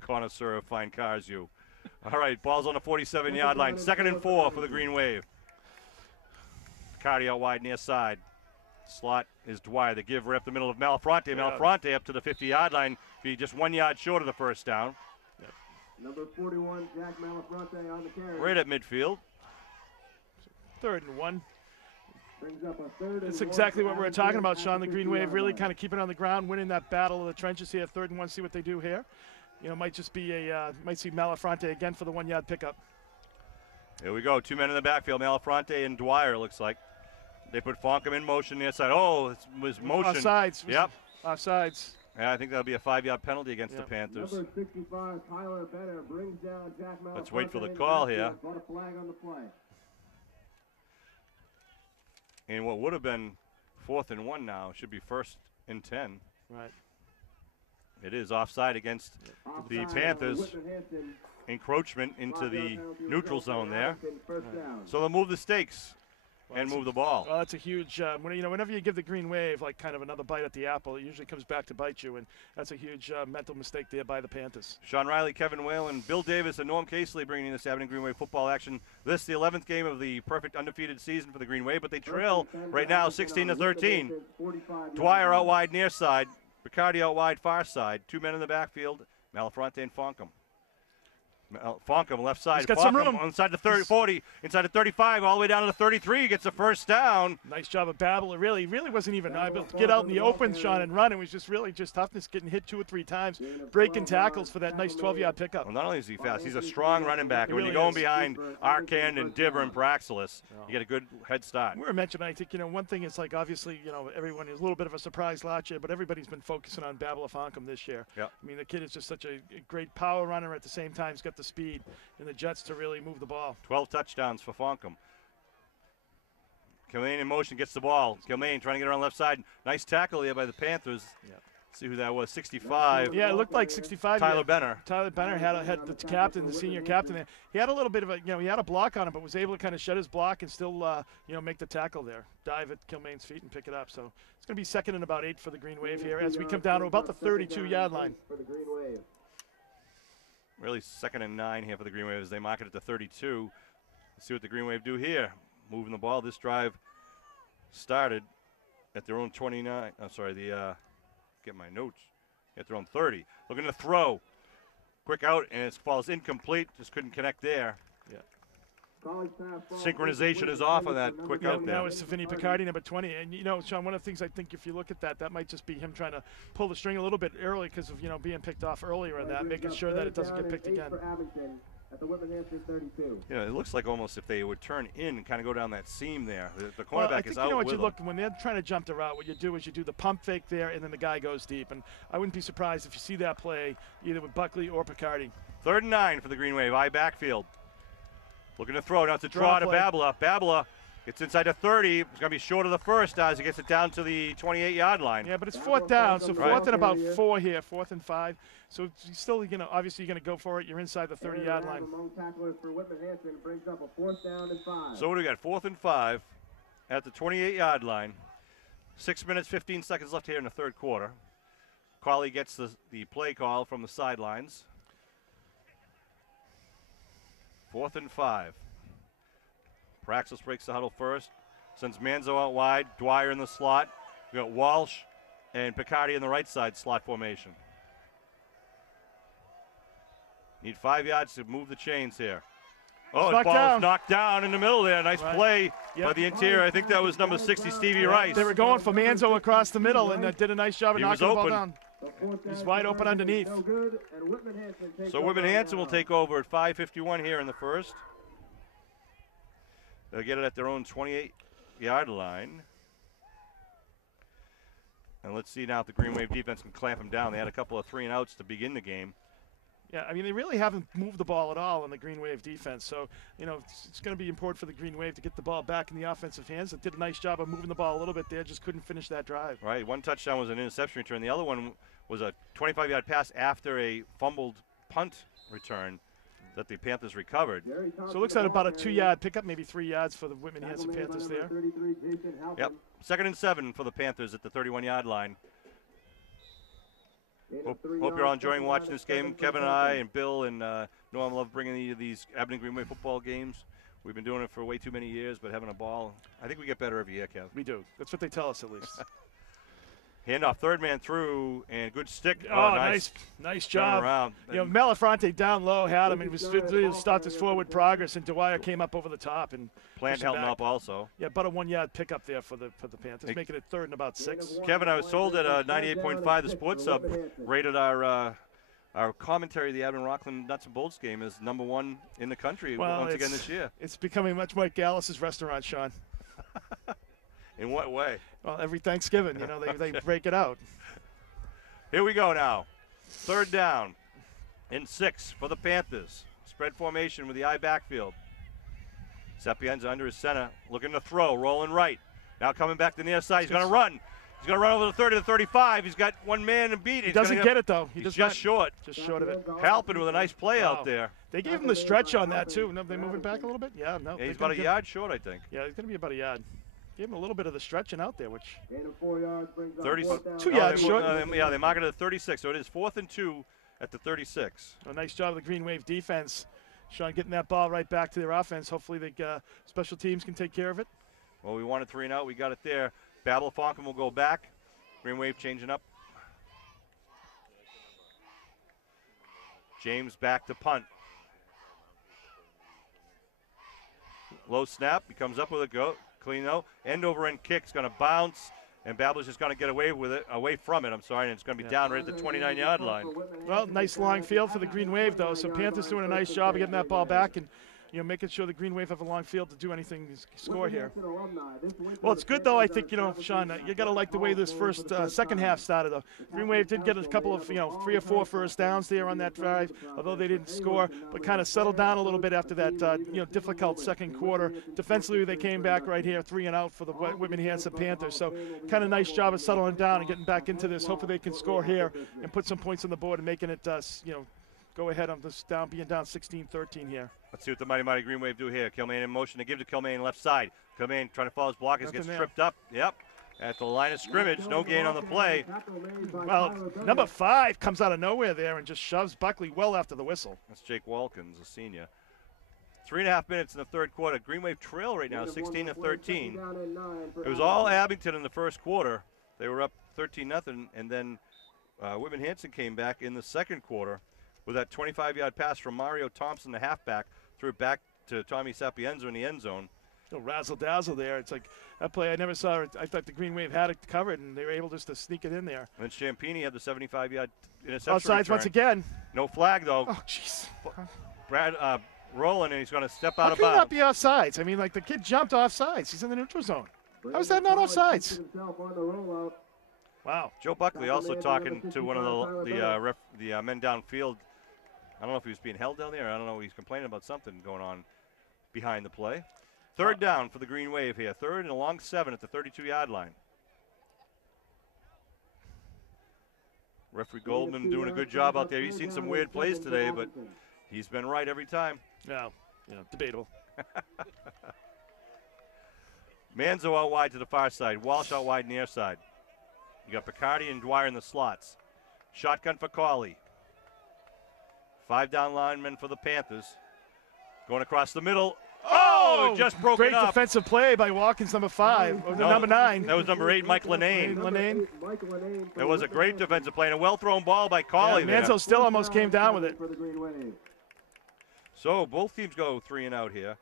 connoisseur of fine cars, you. All right, ball's on the 47-yard line. 2nd and 4 for the Green Wave. Cardi out wide near side. Slot is Dwyer. The give right up the middle of Malafronte. Malafronte up to the 50-yard line. Be just 1 yard short of the first down. Yep. Number 41, Jack Malafronte on the carry. Right at midfield. 3rd and 1. That's exactly what we were talking about, Sean. The Green Wave really kind of keeping it on the ground, winning that battle of the trenches here. 3rd and 1. See what they do here. Might just be might see Malafronte again for the 1 yard pickup. Here we go. 2 men in the backfield. Malafronte and Dwyer, looks like. They put Fonkum in motion near side. Oh, it was motion. Offsides. Yep. Offsides. Yeah, I think that'll be a 5-yard penalty against the Panthers. Number 65, Tyler Benner brings down Jack Malafronte. Let's wait for the call here. Got a flag on the play. And what would have been 4th and 1 now should be 1st and 10. Right. It is offside against the Panthers. Encroachment into the neutral zone there. So they'll move the stakes and move the ball. Well, that's a huge. Whenever you give the Green Wave like kind of another bite at the apple, it usually comes back to bite you, and that's a huge mental mistake there by the Panthers. Sean Riley, Kevin Whalen, Bill Davis, and Norm Casely bringing this Abington Green Wave football action. This is the 11th game of the perfect undefeated season for the Green Wave, but they trail right now 16-13. Dwyer out wide near side, Riccardi out wide far side. 2 men in the backfield, Malafronte and Fonkum. Fonkum left side. He's got some room. Inside the 30, 40, inside the 35, all the way down to the 33. Gets the first down. Nice job of Babel. It really wasn't even able to get out in the open, Sean, and run. It was just really just toughness, getting hit 2 or 3 times, breaking tackles for that nice 12-yard pickup. Well, not only is he fast, he's a strong running back. And when you're going behind Arcand and Diver and Praxelis, you get a good head start. We were mentioning, I think, one thing is like obviously, everyone is a little bit of a surprise last year, but everybody's been focusing on Babel Fonkum this year. Yep. I mean, the kid is just such a great power runner at the same time. He's got the speed and the Jets to really move the ball. 12 touchdowns for Fonkum. Kilmaine in motion, gets the ball. Kilmaine trying to get around left side. Nice tackle here by the Panthers. Yep. See who that was, 65. Yeah, it looked like 65. Tyler Benner. Tyler Benner had the captain, the senior captain there. He had a little bit of he had a block on him, but was able to kind of shut his block and still, make the tackle there. Dive at Kilmaine's feet and pick it up. So it's going to be 2nd and about 8 for the Green Wave here as we come down to about the 32-yard line. For the Green Wave. Really 2nd and 9 here for the Green Wave as they mark it at the 32. Let's see what the Green Wave do here. Moving the ball. This drive started at their own 29. I'm sorry, get my notes. At their own 30. Looking to throw. Quick out, and it falls incomplete. Just couldn't connect there. Yeah. Synchronization is off on that quick out there. Now it's Vinny Picardi, number 20. And, you know, Sean, one of the things I think if you look at that, that might just be him trying to pull the string a little bit early because of, you know, being picked off earlier in that, making sure that it doesn't get picked again. At the Whitman Hanson 32. You know, it looks like almost if they would turn in and kind of go down that seam there. The cornerback is out. You know what with you look when they're trying to jump the route. What you do is you do the pump fake there, and then the guy goes deep. And I wouldn't be surprised if you see that play either with Buckley or Picardi. 3rd and 9 for the Green Wave. I backfield. Looking to throw. Now it's a draw to Babala. Babala gets inside the 30. It's going to be short of the first as he gets it down to the 28-yard line. Yeah, but it's 4th down, so 4th and about 4 here, 4th and 5. So you still, you know, obviously you're going to go for it. You're inside the 30-yard line. So what do we got? 4th and 5 at the 28-yard line. 6 minutes, 15 seconds left here in the 3rd quarter. Carly gets the play call from the sidelines. 4th and 5. Praxis breaks the huddle first. Sends Manzo out wide. Dwyer in the slot. We got Walsh and Picardi in the right side slot formation. Need 5 yards to move the chains here. Oh, the ball's knocked down in the middle there. Nice play by the interior. I think that was number 60, Stevie Rice. They were going for Manzo across the middle and did a nice job of knocking the ball down. He's wide open underneath. So Whitman Hanson will take over at 5:51 here in the first. They'll get it at their own 28-yard line. And let's see now if the Green Wave defense can clamp them down. They had a couple of 3-and-outs to begin the game. Yeah, I mean, they really haven't moved the ball at all in the Green Wave defense. So, you know, it's going to be important for the Green Wave to get the ball back in the offensive hands. They did a nice job of moving the ball a little bit there, just couldn't finish that drive. Right, one touchdown was an interception return. The other one was a 25-yard pass after a fumbled punt return that the Panthers recovered. So it looks like about a 2-yard pickup, maybe 3 yards for the Whitman Hanson Panthers there. Yep, 2nd and 7 for the Panthers at the 31-yard line. Hope you're all enjoying watching this game. Kevin and I and Bill and Norm love bringing these Abington Green Wave football games. We've been doing it for way too many years, but having a ball, I think we get better every year, Kev. We do. That's what they tell us, at least. Handoff, 3rd man through, and good stick. Oh, nice job. Around. You know, Malafronte down low had him. It was really stopped his forward progress, and Dwyer came up over the top and Plant held him up also. Yeah, about a 1-yard pickup there for the Panthers, making it 3rd and about 6. Kevin, I was told at 98.5, the Sports Hub rated our commentary of the Abington Rockland Nuts and Bolts game as #1 in the country once again this year. It's becoming much like Gallus' restaurant, Sean. In what way? Well, every Thanksgiving, you know, they break it out. Here we go now. 3rd down and 6 for the Panthers. Spread formation with the I backfield. Sapienza under his center, looking to throw, rolling right. Now coming back to the near side. He's going to run. He's going to run over the 30 to 35. He's got one man and beat. He doesn't get it, though. He's just short. Just short of it. Halpin with a nice play out there. They gave him the stretch on that, too. No, they moving back a little bit? Yeah, no. Yeah, he's about a yard short, I think. Yeah, he's going to be about a yard. Gave him a little bit of the stretching out there, which 2 yards short. Yeah, they mark it at 36, so it is 4th and 2 at the 36. A nice job of the Green Wave defense. Sean getting that ball right back to their offense. Hopefully the special teams can take care of it. Well, we wanted 3-and-out. We got it there. Babel Fonken will go back. Green Wave changing up. James back to punt. Low snap. He comes up with a go. Clean though. End over end kick's going to bounce. And Babel's just going to get away from it. I'm sorry, and it's going to be down right at the 29-yard line. Well, nice long field for the Green Wave, though. So Panthers doing a nice job of getting that ball back and, you know, making sure the Green Wave have a long field to do anything, score here. Well, it's good, though, I think, you know, Sean, you got to like the way this second half started, though. Green Wave did get a couple of, 3 or 4 first downs there on that drive, although they didn't score, but kind of settled down a little bit after that, difficult second quarter. Defensively, they came back right here, 3-and-out for the Whitman Hanson Panthers. So kind of nice job of settling down and getting back into this. Hopefully they can score here and put some points on the board and making it, go ahead on this being down 16-13 here. Let's see what the Mighty Green Wave do here. Kilmaine in motion to give to Kilmaine left side. Kilmaine trying to follow his blockers, gets tripped up. Yep. At the line of scrimmage, no gain on the play. Well, number 5 comes out of nowhere there and just shoves Buckley well after the whistle. That's Jake Walkins, a senior. 3.5 minutes in the 3rd quarter. Green Wave trail right now, 16-13. It was all Abington in the 1st quarter. They were up 13-0, and then Whitman Hanson came back in the 2nd quarter with that 25-yard pass from Mario Thompson, the halfback, threw it back to Tommy Sapienza in the end zone. No razzle-dazzle there. It's like that play I never saw. I thought the Green Wave had it covered, and they were able just to sneak it in there. And then Champini had the 75-yard interception Offsides return. once again. No flag, though. Oh, jeez. Brad rolling, and he's going to step out of How can he not bounds. be offsides? I mean, like, the kid jumped offsides. He's in the neutral zone. How is that not offsides? Wow. Joe Buckley also talking to one of the men downfield. I don't know if he was being held down there. I don't know. He's complaining about something going on behind the play. Third down for the Green Wave here. Third and a long 7 at the 32-yard line. Referee Goldman doing a good job out there. He's seen some weird plays today, but he's been right every time. Yeah, debatable. Manzo out wide to the far side. Walsh out wide near side. You got Picardi and Dwyer in the slots. Shotgun for Cawley. 5 down linemen for the Panthers. Going across the middle. Oh, just broken great up. Great defensive play by Watkins, number 5. Or number 9. That was number 8, Mike Lenane. It was a great defensive play and a well-thrown ball by Cawley there. Manzo still almost came down with it. So both teams go 3 and out here.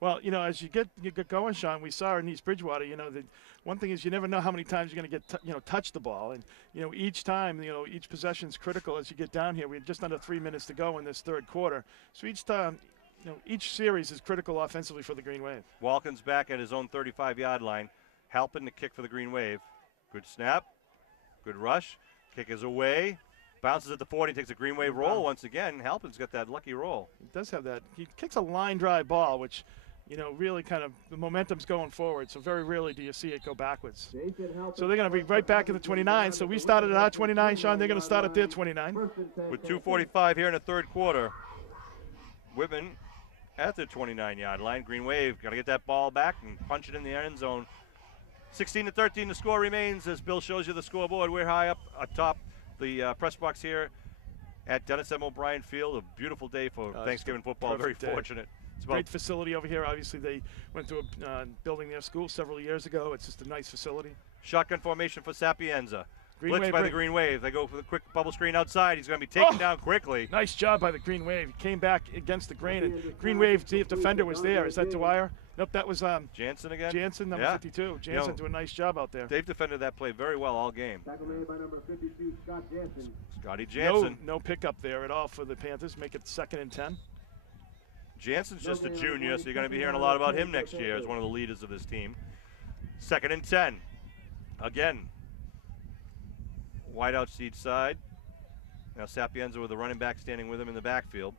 Well, as you get going, Sean, we saw in East Bridgewater, the one thing is you never know how many times you're going to get, touch the ball. And, each time, each possession is critical as you get down here. We have just under 3 minutes to go in this third quarter. So each time, each series is critical offensively for the Green Wave. Walkins back at his own 35-yard line. Halpin to kick for the Green Wave. Good snap. Good rush. Kick is away. Bounces at the 40, takes a Green Wave roll once again. Halpin's got that lucky roll. He does have that. He kicks a line drive ball, which – really kind of the momentum's going forward, so very rarely do you see it go backwards. So they're going to be right back at the 29. So we started at our 29, Sean. They're going to start at their 29. With 2:45 here in the third quarter, Whitman at the 29-yard line. Green Wave got to get that ball back and punch it in the end zone. 16-13 the score remains as Bill shows you the scoreboard. We're high up atop the press box here at Dennis M. O'Brien Field. A beautiful day for Thanksgiving football. Very fortunate. Great facility over here. Obviously, they went through building their school several years ago. It's just a nice facility. Shotgun formation for Sapienza. Green Blitz Wave by the Green Wave. They go for the quick bubble screen outside. He's going to be taken down quickly. Nice job by the Green Wave. He came back against the grain, and Green Wave defender was there. Is that Dwyer? Nope, that was Jansen again. Jansen, number 52. Jansen doing a nice job out there. They've defended that play very well all game. Tackle made by number 52, Scott Jansen. Scotty Jansen. No pickup there at all for the Panthers. Make it 2nd and 10. Jansen's just a junior, so you're going to be hearing a lot about him next year as one of the leaders of this team. 2nd and 10. Again. Wide out to each side. Now Sapienza with the running back standing with him in the backfield.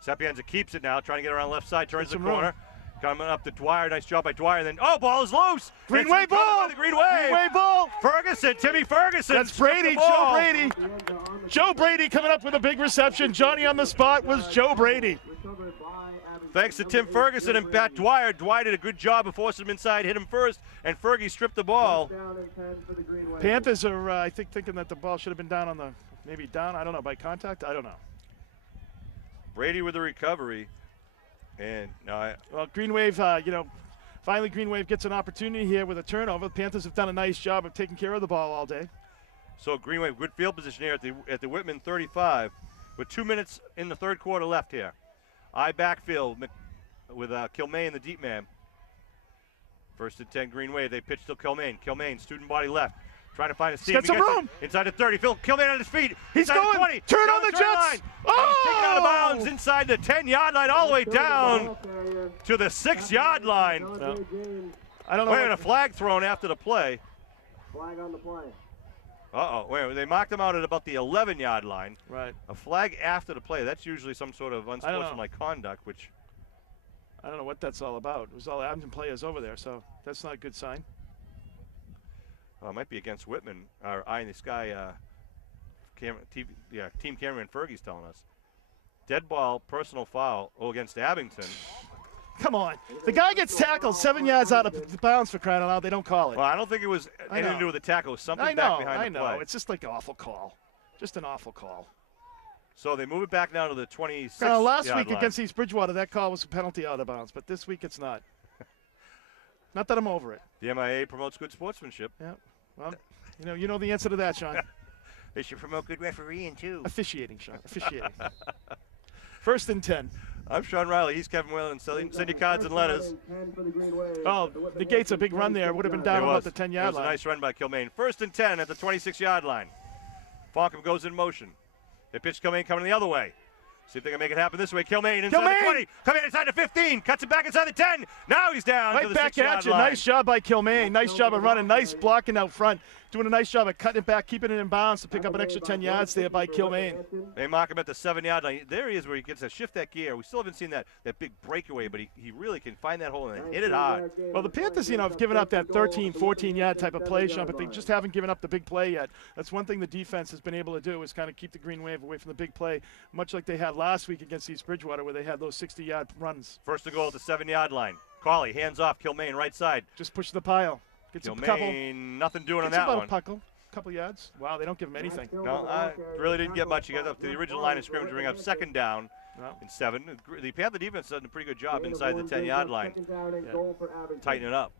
Sapienza keeps it now, trying to get around left side, turns the corner. Coming up to Dwyer, nice job by Dwyer, and then, ball is loose! Green Wave ball! The Green Wave! Green Wave ball! Ferguson, Timmy Ferguson! That's Brady, Joe Brady! Joe Brady coming up with a big reception. Johnny on the spot was Joe Brady. Thanks to Tim Ferguson and Pat Dwyer. Dwyer did a good job of forcing him inside, hit him first, and Fergie stripped the ball. Panthers are, I think, thinking that the ball should have been down on the, maybe down, I don't know, by contact? I don't know. Brady with the recovery. And well, Green Wave, finally Green Wave gets an opportunity here with a turnover. The Panthers have done a nice job of taking care of the ball all day. So Green Wave, good field position here at the Whitman 35 with 2 minutes in the third quarter left here. Backfield with Kilmaine, the deep man. 1st and 10 Green Wave. They pitch to Kilmaine. Kilmaine, student body left. Trying to find a seam. He's got some room. Inside the 30. Phil Kilmaine on his feet. He's going. 20. Turn on the Jets. Line. Oh! He's taken out of bounds inside the 10-yard line all the way down to the 6-yard line. Well, I don't know. Wait, a flag thrown after the play. Flag on the play. Wait, they marked him out at about the 11-yard line. Right. A flag after the play. That's usually some sort of unsportsmanlike conduct, which I don't know what that's all about. It was all Abington players over there, so that's not a good sign. It might be against Whitman. Our Eye in the Sky team cameraman Fergie's telling us. Dead ball, personal foul against Abington. Come on. The guy gets tackled 7 yards out of bounds for crying out loud. They don't call it. Well, I don't think it was anything to do with the tackle. It was something back behind the play. It's just like an awful call. Just an awful call. So they move it back now to the 26 last week against East Bridgewater, that call was a penalty out of bounds, but this week it's not. Not that I'm over it. The MIA promotes good sportsmanship. Yeah. Well, you know the answer to that, Sean. They should promote good refereeing, too. Officiating, Sean. Officiating. 1st and 10. I'm Sean Riley. He's Kevin Whalen. Send your cards and letters. Oh, negates a big run there. Would have been down about the 10-yard line. It was a nice run by Kilmaine. 1st and 10 at the 26-yard line. Falcom goes in motion. The pitch coming the other way. See if they can make it happen this way. Kilmaine inside the 20. Coming inside the 15. Cuts it back inside the 10. Now he's down to the 6-yard line. Nice job by Kilmaine. Nice job of running. Nice blocking out front. Doing a nice job of cutting it back, keeping it in bounds to pick up an extra 10 yards there by Kilmaine. They mark him at the 7-yard line. There he is where he gets to shift that gear. We still haven't seen that big breakaway, but he really can find that hole and hit it hard. Well, the Panthers, have given up that 13, 14-yard type of play, Sean, but they just haven't given up the big play yet. That's one thing the defense has been able to do is kind of keep the Green Wave away from the big play, much like they had last week against East Bridgewater where they had those 60-yard runs. 1st and goal at the 7-yard line. Cawley, hands off, Kilmaine, right side. Just push the pile. Gets Kilmaine, a couple. Nothing doing on that about one. Couple yards. Wow, they don't give him anything. No, really didn't get much. He got up to the original line of scrimmage to bring up 2nd down and 7. The Panther defense done a pretty good job inside the 10-yard line. Tighten it up.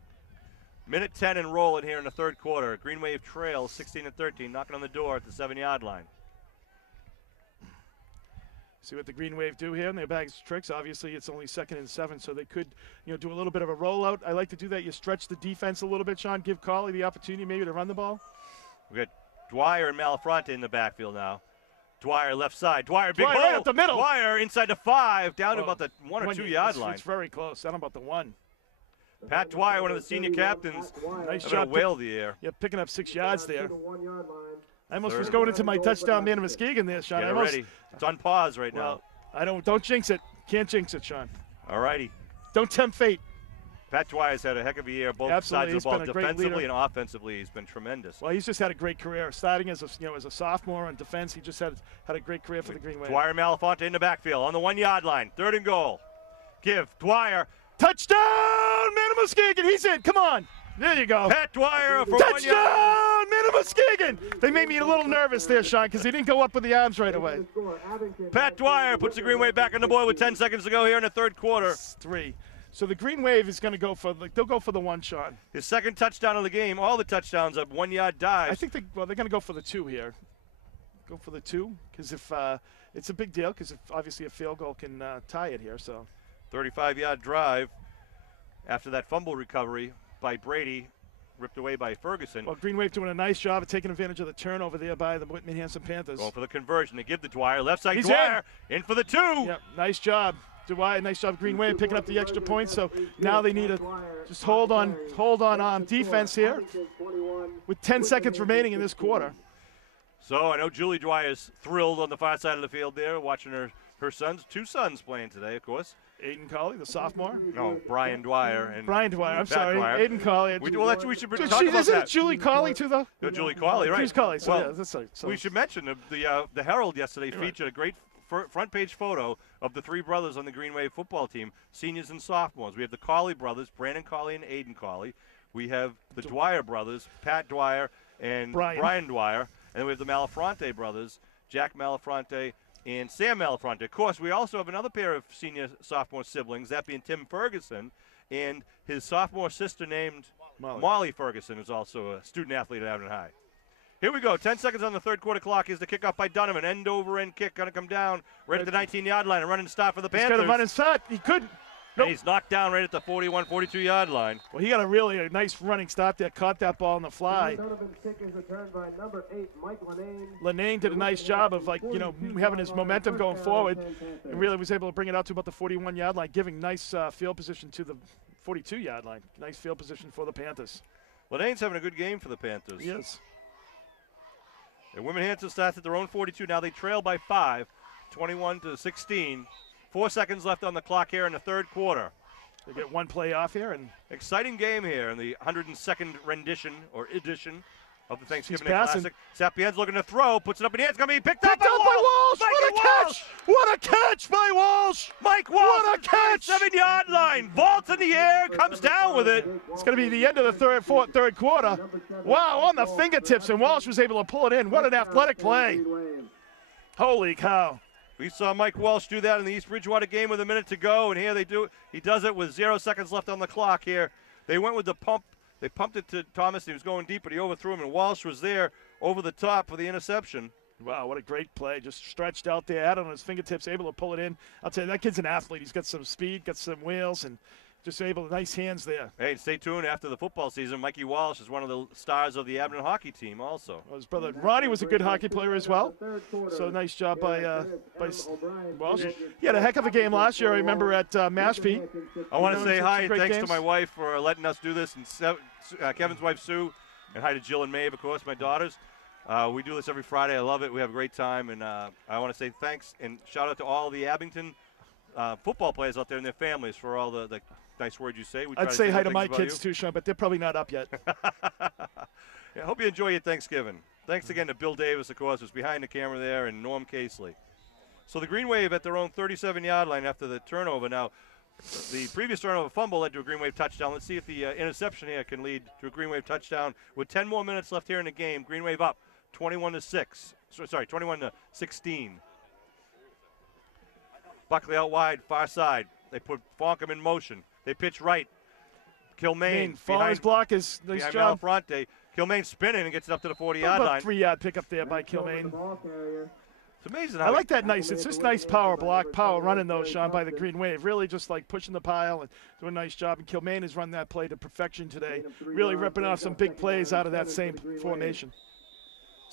Minute 10 and rolling here in the 3rd quarter. Green Wave trails 16-13, knocking on the door at the 7-yard line. See what the Green Wave do here in their bags of tricks. Obviously, it's only 2nd and 7, so they could, do a little bit of a rollout. I like to do that. You stretch the defense a little bit, Sean. Give Cawley the opportunity maybe to run the ball. We got Dwyer and Malafronte in the backfield now. Dwyer left side. Dwyer big hole. Right up the middle. Dwyer inside the 5, down to about the 1 or 2 yard line. It's very close. Down about the 1. Pat Dwyer, one of the senior captains, nice job. Whale the air. Yeah, picking up 6 yards there. I almost was going into my touchdown man of Muskegon there, Sean. Get it ready. It's on pause right now. Don't jinx it. Can't jinx it, Sean. All righty. Don't tempt fate. Pat Dwyer's had a heck of a year, both sides of the ball, defensively and offensively. He's been tremendous. Well, he's just had a great career. Starting as a sophomore on defense, he just had a great career for the Green Wave. Dwyer and Malafronte in the backfield on the 1-yard line. 3rd and goal. Give Dwyer. Touchdown, man of Muskegon. He's in. Come on. There you go. Pat Dwyer for touchdown, 1 yard. man of Muskegon. They made me a little nervous there, Sean, because he didn't go up with the arms right away. Pat Dwyer puts the Green Wave back on the board with 10 seconds to go here in the 3rd quarter. 3. So the Green Wave is going to go for they'll go for the 1, Sean. His 2nd touchdown of the game. All the touchdowns are 1-yard dives. I think they're going to go for the 2 here. Go for the 2 because if it's a big deal because if obviously a field goal can tie it here. So 35-yard drive after that fumble recovery by Brady, ripped away by Ferguson. Well, Green Wave doing a nice job of taking advantage of the turnover there by the Whitman Hanson Panthers. Going for the conversion. They give the Dwyer left side. Dwyer in for the 2. Yep, nice job. Dwyer, nice job, Green Wave picking up the extra points. So now they need to just hold on defense here with 10 seconds remaining in this quarter. So I know Julie Dwyer's thrilled on the far side of the field there, watching her sons, 2 sons playing today, of course. Aiden Cawley, the sophomore. No, Brian Dwyer and Brian Dwyer. I'm Pat sorry, Dwyer. Aiden Cawley. We should talk about that. Isn't it Julie Cawley too, though? No, Julie Cawley, right? Julie Cawley. So well, yeah, that's right. So we should mention the Herald yesterday featured a great front page photo of the 3 brothers on the Green Wave football team, seniors and sophomores. We have the Cawley brothers, Brandon Cawley and Aiden Cawley. We have the Dwyer brothers, Pat Dwyer and Brian Dwyer. And then we have the Malafronte brothers, Jack Malafronte and Sam Malafronte. Of course, we also have another pair of senior sophomore siblings, that being Tim Ferguson and his sophomore sister named Molly Ferguson, who's also a student athlete at Abington High. Here we go. 10 seconds on the 3rd quarter clock. Is the kickoff by Donovan. End over end kick. Going to come down right at the 19-yard line. A running start for the Panthers. He's got to run inside. He couldn't. Nope. He's knocked down right at the 41, 42-yard line. Well, he got a nice running stop there. Caught that ball on the fly. Donovan's kick is returned by number 8, Mike Lenane. Lenane did a nice job of having his momentum going forward, and really was able to bring it out to about the 41-yard line, giving nice field position to the 42-yard line. Nice field position for the Panthers. Lenane's having a good game for the Panthers. He is. And Whitman Hanson starts at their own 42. Now they trail by 5, 21-16. 4 seconds left on the clock here in the 3rd quarter. They get 1 play off here. And exciting game here in the 102nd rendition or edition of the Thanksgiving Day Classic. Sapien's looking to throw, puts it up in the air. It's going to be picked up by Walsh. What a catch! What a catch by Walsh! Mike Walsh! What a catch! 7-yard line. Vaults in the air, comes down with it. It's going to be the end of the third quarter. Wow, on the fingertips, and Walsh was able to pull it in. What an athletic play. Holy cow. We saw Mike Walsh do that in the East Bridgewater game with a minute to go, and here they do. He does it with 0 seconds left on the clock here. They went with the pump. They pumped it to Thomas. He was going deep, but he overthrew him, and Walsh was there over the top for the interception. Wow, what a great play. Just stretched out there, had it on his fingertips, able to pull it in. I'll tell you, that kid's an athlete. He's got some speed, got some wheels, and just able, nice hands there. Hey, stay tuned after the football season. Mikey Walsh is one of the stars of the Abington hockey team also. Well, his brother Ronnie was a good hockey player as well. So nice job by Walsh. He had a heck of a game last year, I remember, at Mashpee. I want to say hi and thanks to my wife for letting us do this, and Kevin's wife, Sue, and hi to Jill and Maeve, of course, my daughters. We do this every Friday. I love it. We have a great time, and I want to say thanks and shout out to all the Abington football players out there and their families for all the nice words you say. I'd say hi to my kids too, Sean, but they're probably not up yet. I hope you enjoy your Thanksgiving. Thanks again to Bill Davis, of course, who's behind the camera there, and Norm Casely. So the Green Wave at their own 37-yard line after the turnover. Now, the previous turnover fumble led to a Green Wave touchdown. Let's see if the interception here can lead to a Green Wave touchdown. With 10 more minutes left here in the game, Green Wave up 21-6. Sorry, 21-16. Buckley out wide, far side. They put Fonkham in motion. They pitch right. Kilmaine following his block is nice job. Malfronte. Kilmaine spinning and gets it up to the 40-yard line. 3-yard pickup there by Kilmaine. It's amazing. I like that nice. It's just nice power running those, Sean, by the Green Wave. Really just like pushing the pile and doing a nice job. And Kilmaine has run that play to perfection today. Really ripping off some big plays out of that same formation.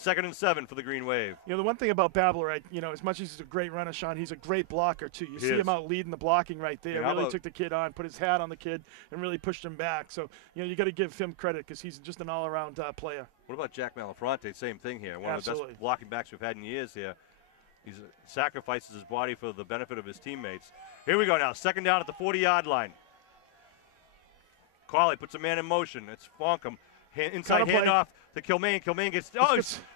2nd and 7 for the Green Wave. You know, the one thing about Babler, as much as he's a great runner, Sean, he's a great blocker, too. You see him out leading the blocking right there. Really took the kid on, put his hat on the kid, and really pushed him back. So, you got to give him credit because he's just an all-around player. What about Jack Malafronte? Same thing here. One of the best blocking backs we've had in years here. He sacrifices his body for the benefit of his teammates. Here we go now. 2nd down at the 40-yard line. Cawley puts a man in motion. It's Fonkham. Inside handoff to Kilmaine. Kilmaine gets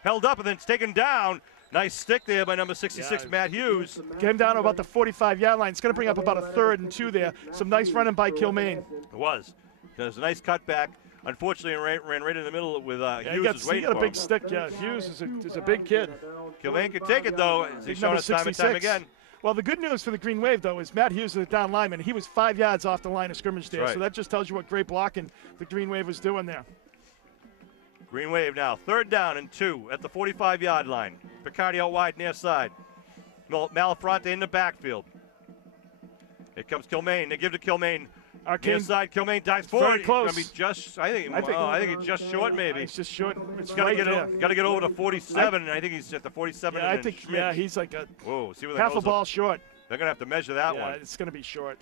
held up and then it's taken down. Nice stick there by number 66, Matt Hughes. Came down to about the 45-yard line. It's going to bring up about a 3rd and 2 there. Some nice running by Kilmaine. It was. There's a nice cutback. Unfortunately, ran right in the middle with Hughes. He got a big stick. Yeah, Hughes is a big kid. Kilmaine can take it, though, as he's shown us time and time again. Well, the good news for the Green Wave, though, is Matt Hughes is a down lineman. He was 5 yards off the line of scrimmage there. So that just tells you what great blocking the Green Wave was doing there. Green Wave now, 3rd down and 2 at the 45-yard line. Picardi out wide, near side. Malafronte in the backfield. Here comes Kilmaine. They give to Kilmaine. Near side, Kilmaine dives forward. Very close. I think it's just short, maybe. It's just short. It's got to get over to 47, and I think he's at the 47. Yeah, I think. Yeah, he's like see where half a ball short. They're gonna have to measure that one. Yeah, it's gonna be short.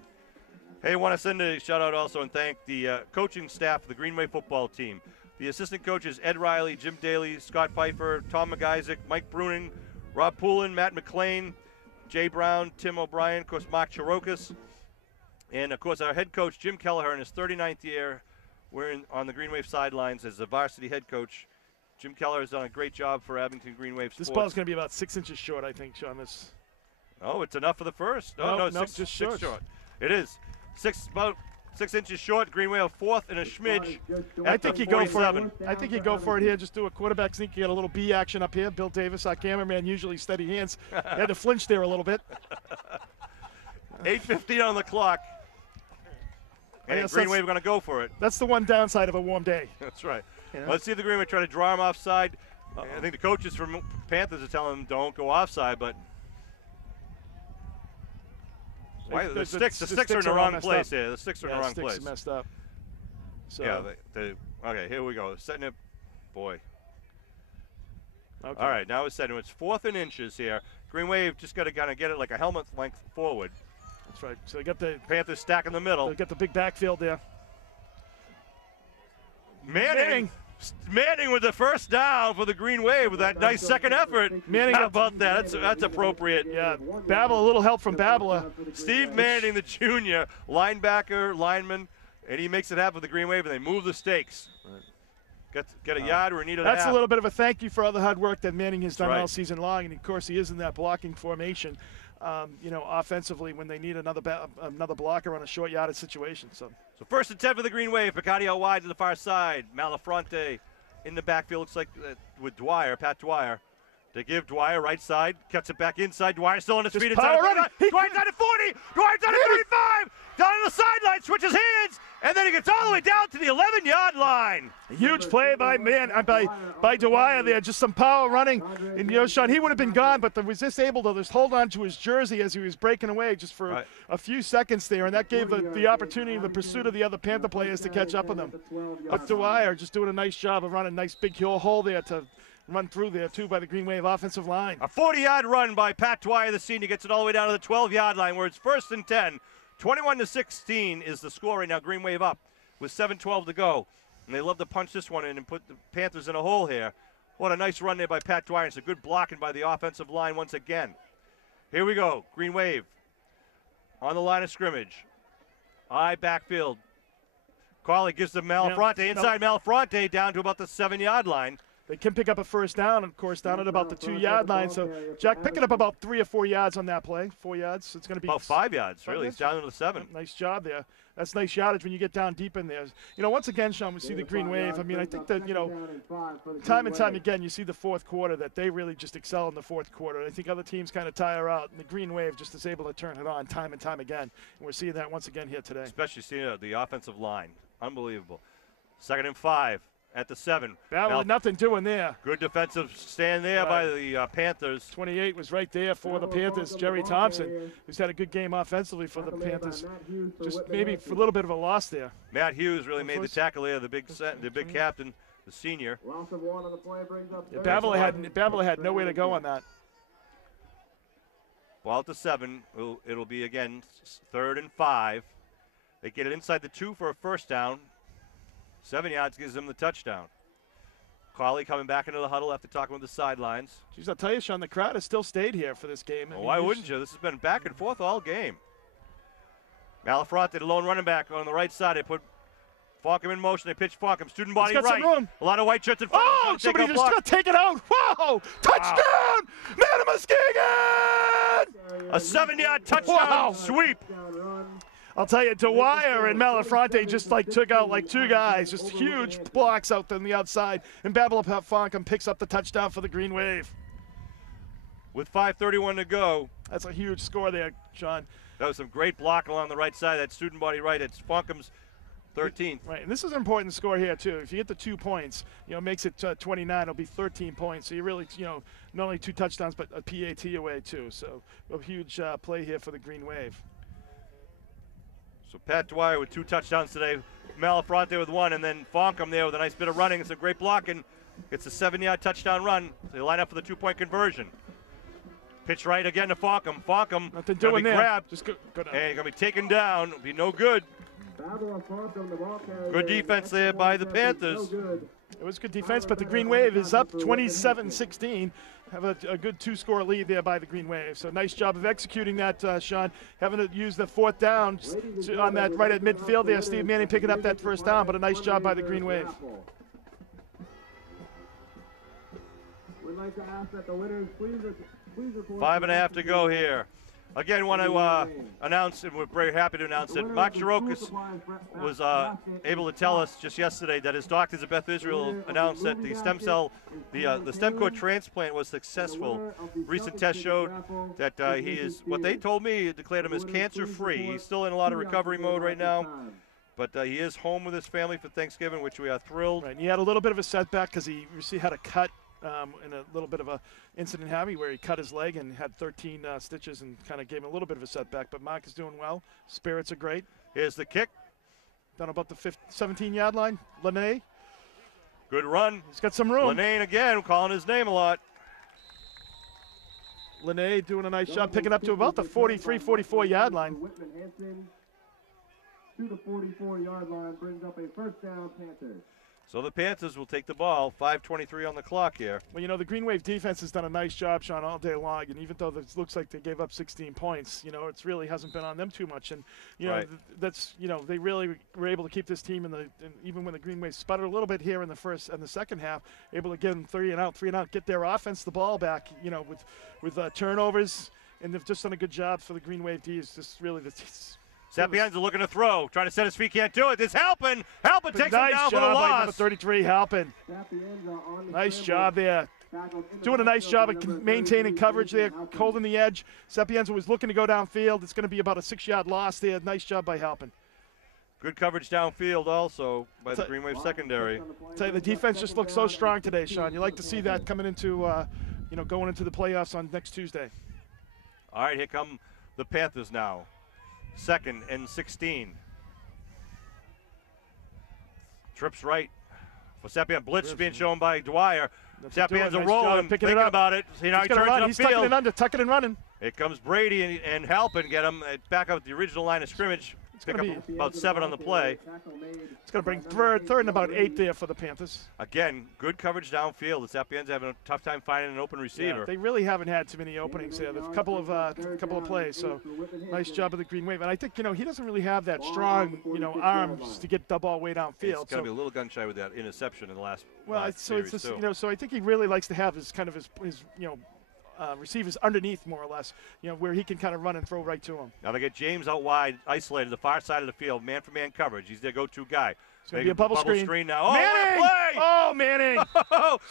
Hey, I want to send a shout out also and thank the coaching staff of the Green Wave football team. The assistant coaches, Ed Riley, Jim Daly, Scott Pfeiffer, Tom McIsaac, Mike Bruning, Rob Poulin, Matt McLean, Jay Brown, Tim O'Brien, of course, Mark Chirokis, and, of course, our head coach, Jim Kelleher, in his 39th year. We're on the Green Wave sidelines as the varsity head coach. Jim Kelleher has done a great job for Abington Green Wave sports. This ball's going to be about 6 inches short, I think, Sean. Oh, it's enough for the first. No, six short. It is. About 6 inches short. Green Wave 4th and a smidge. I think you go for it. I think you go for it here. Just do a quarterback sneak. You got a little B action up here. Bill Davis, our cameraman, usually steady hands. Had to flinch there a little bit. 8:15 on the clock. And Green Wave are going to go for it. That's the one downside of a warm day. That's right. Let's see if the Green Wave try to draw him offside. I think the coaches from Panthers are telling him don't go offside, but the sticks are in the wrong place here. The sticks are in the wrong place. Sticks messed up. So. Yeah. Okay, here we go. Setting it. Boy. Okay. All right, now it's setting. It's 4th and inches here. Green Wave just got to kind of get it like a helmet length forward. That's right. So they got the Panthers stack in the middle. They got the big backfield there. Manning with the first down for the Green Wave with that nice second effort. Manning, how about that? That's appropriate. Yeah, Babel, a little help from Babel. Steve Manning, the junior, linebacker, lineman, and he makes it happen for the Green Wave, and they move the stakes. Get a yard where he needed That's a little bit of a thank you for all the hard work that Manning has done all season long, and of course he is in that blocking formation. Offensively when they need another blocker on a short yardage situation. So 1st and 10 for the Green Wave. Picardi out wide to the far side. Malafronte in the backfield. Looks like with Pat Dwyer. They give Dwyer right side. Cuts it back inside. Dwyer still on his feet. Dwyer's at 40. Dwyer's at 35. Down to the sideline. Switches hands. And then he gets all the way down to the 11-yard line. A huge play by Dwyer there, just some power running. And, you know, Sean, he would have been gone, but was just able to just hold on to his jersey as he was breaking away just for a few seconds there, and that gave the opportunity, the pursuit of the other Panther players to catch up with him. But Dwyer just doing a nice job of running a nice big hole there to run through there, too, by the Green Wave offensive line. A 40-yard run by Pat Dwyer, the senior, gets it all the way down to the 12-yard line where it's 1st and 10. 21-16 is the score right now. Green Wave up with 7:12 to go. And they love to punch this one in and put the Panthers in a hole here. What a nice run there by Pat Dwyer. It's a good blocking by the offensive line once again. Here we go. Green Wave on the line of scrimmage. High backfield. Carly gives the Malafronte. Inside Malafronte down to about the 7-yard line. They can pick up a first down, of course, down at about the 2-yard line. So Jack picking up about 3 or 4 yards on that play. 4 yards. So it's going to be about 5 yards, really. It's down to the 7. Nice job there. That's nice yardage when you get down deep in there. You know, once again, Sean, we see the Green Wave. I mean, I think that, you know, time and time again, you see the fourth quarter that they really just excel in the fourth quarter. I think other teams kind of tire out, and the Green Wave just is able to turn it on time and time again. And we're seeing that once again here today. Especially seeing the offensive line. Unbelievable. 2nd and 5. At the 7. Battle, nothing doing there. Good defensive stand there by the Panthers. 28 was right there for the Panthers. Jerry Thompson, who's had a good game offensively for the Panthers. Just maybe for a little bit of a loss there. Matt Hughes really made the tackle there, the big captain, the senior. Babel had nowhere to go on that. Ball at the 7. It'll be again 3rd and 5. They get it inside the 2 for a first down. 7 yards gives them the touchdown. Carly coming back into the huddle after talking with the sidelines. Jeez, I'll tell you, Sean, the crowd has still stayed here for this game. Well, why wouldn't you? This has been back and forth all game. Malafronte, the lone running back on the right side. They put Falcom in motion. They pitch Falcom. Student body right. A lot of white shirts in front. Oh, somebody just got taken out. Whoa! Touchdown! Man, Muskegon! A 7-yard touchdown sweep. I'll tell you, Dwyer and Malafronte just took out like 2 guys, just huge blocks out on the outside, and Babel Falcom picks up the touchdown for the Green Wave. With 5:31 to go. That's a huge score there, Sean. That was some great block along the right side. That student body right. It's Falcom's 13th. Right, and this is an important score here too. If you get the 2 points, you know, makes it 29. It'll be 13 points. So you really, you know, not only 2 touchdowns but a PAT away too. So a huge play here for the Green Wave. So Pat Dwyer with 2 touchdowns today, Malafronte with 1, and then Falcom there with a nice bit of running. It's a great blocking. It's a 7-yard touchdown run. They line up for the 2-point conversion. Pitch right again to Falcom. Falcom nothing doing there. Grabbed, just go down. And going to be taken down. It'll be no good. Good defense there by the Panthers. It was good defense, but the Green Wave is up 27-16. Have a good 2-score lead there by the Green Wave. So nice job of executing that, Sean. Having to use the 4th down on that right at midfield there. Steve Manning picking up that first down, but a nice job by the Green Wave. We'd like to ask that the winners please report. 5.5 to go here. Again, want to announce, and we're very happy to announce that Mark Shirokas was able to tell us just yesterday that his doctors at Beth Israel announced that the the stem cord transplant was successful. Recent tests showed that he is, what they told me, declared him as cancer-free. He's still in a lot of recovery mode right now, but he is home with his family for Thanksgiving, which we are thrilled. Right, and he had a little bit of a setback because he had a cut in a little bit of a incident where he cut his leg and had 13 stitches and kind of gave him a little bit of a setback. But Mark is doing well. Spirits are great. Here's the kick. Down about the 17-yard line. Lene. Good run. He's got some room. Lene again, calling his name a lot. Lene doing a nice job picking up to about the 43, 44-yard line. Whitman Hanson to the 44-yard line brings up a first down, Panthers. So the Panthers will take the ball. 5:23 on the clock here. Well, you know, the Green Wave defense has done a nice job, Sean, all day long. And even though it looks like they gave up 16 points, you know, it really hasn't been on them too much. And, you know, that's, you know, they really were able to keep this team even when the Green Wave sputtered a little bit here in the second half, able to get them 3 and out, get their offense the ball back, you know, with turnovers. And they've just done a good job for the Green Wave D. It's just really Sapienza looking to throw, trying to set his feet, can't do it. This Halpin takes him down for the loss. Number 33, Halpin. Nice job there. Doing a nice job of maintaining coverage there, holding the edge. Sapienza was looking to go downfield. It's going to be about a 6-yard loss there. Nice job by Halpin. Good coverage downfield also by the Green Wave secondary. I'll tell you, the defense just looks so strong today, Sean. You like to see that coming into, going into the playoffs on next Tuesday. All right, here come the Panthers now. 2nd and 16. Trips right. For Sapien, blitz being shown by Dwyer. Sapien's rolling, thinking about it. See, now he turns it He's tucking it under, tucking and running. Here comes Brady and helping get him back up at the original line of scrimmage. Pick up about 7 on the play. It's going to bring third and about 8 there for the Panthers. Again, good coverage downfield. The Sapiens having a tough time finding an open receiver. Yeah, they really haven't had too many openings there. There's a couple of plays, so nice job of the Green Wave. And I think, he doesn't really have that strong, arms to get the ball way downfield. He's got to be a little gun shy with that interception in the last so it's just, so I think he really likes to have his receivers underneath more or less, where he can kind of run and throw right to him. Now they get James out wide, isolated, the far side of the field, man-for-man coverage. He's their go-to guy. It's going to be a bubble screen now. Oh, Manning! Play! Oh, Manning!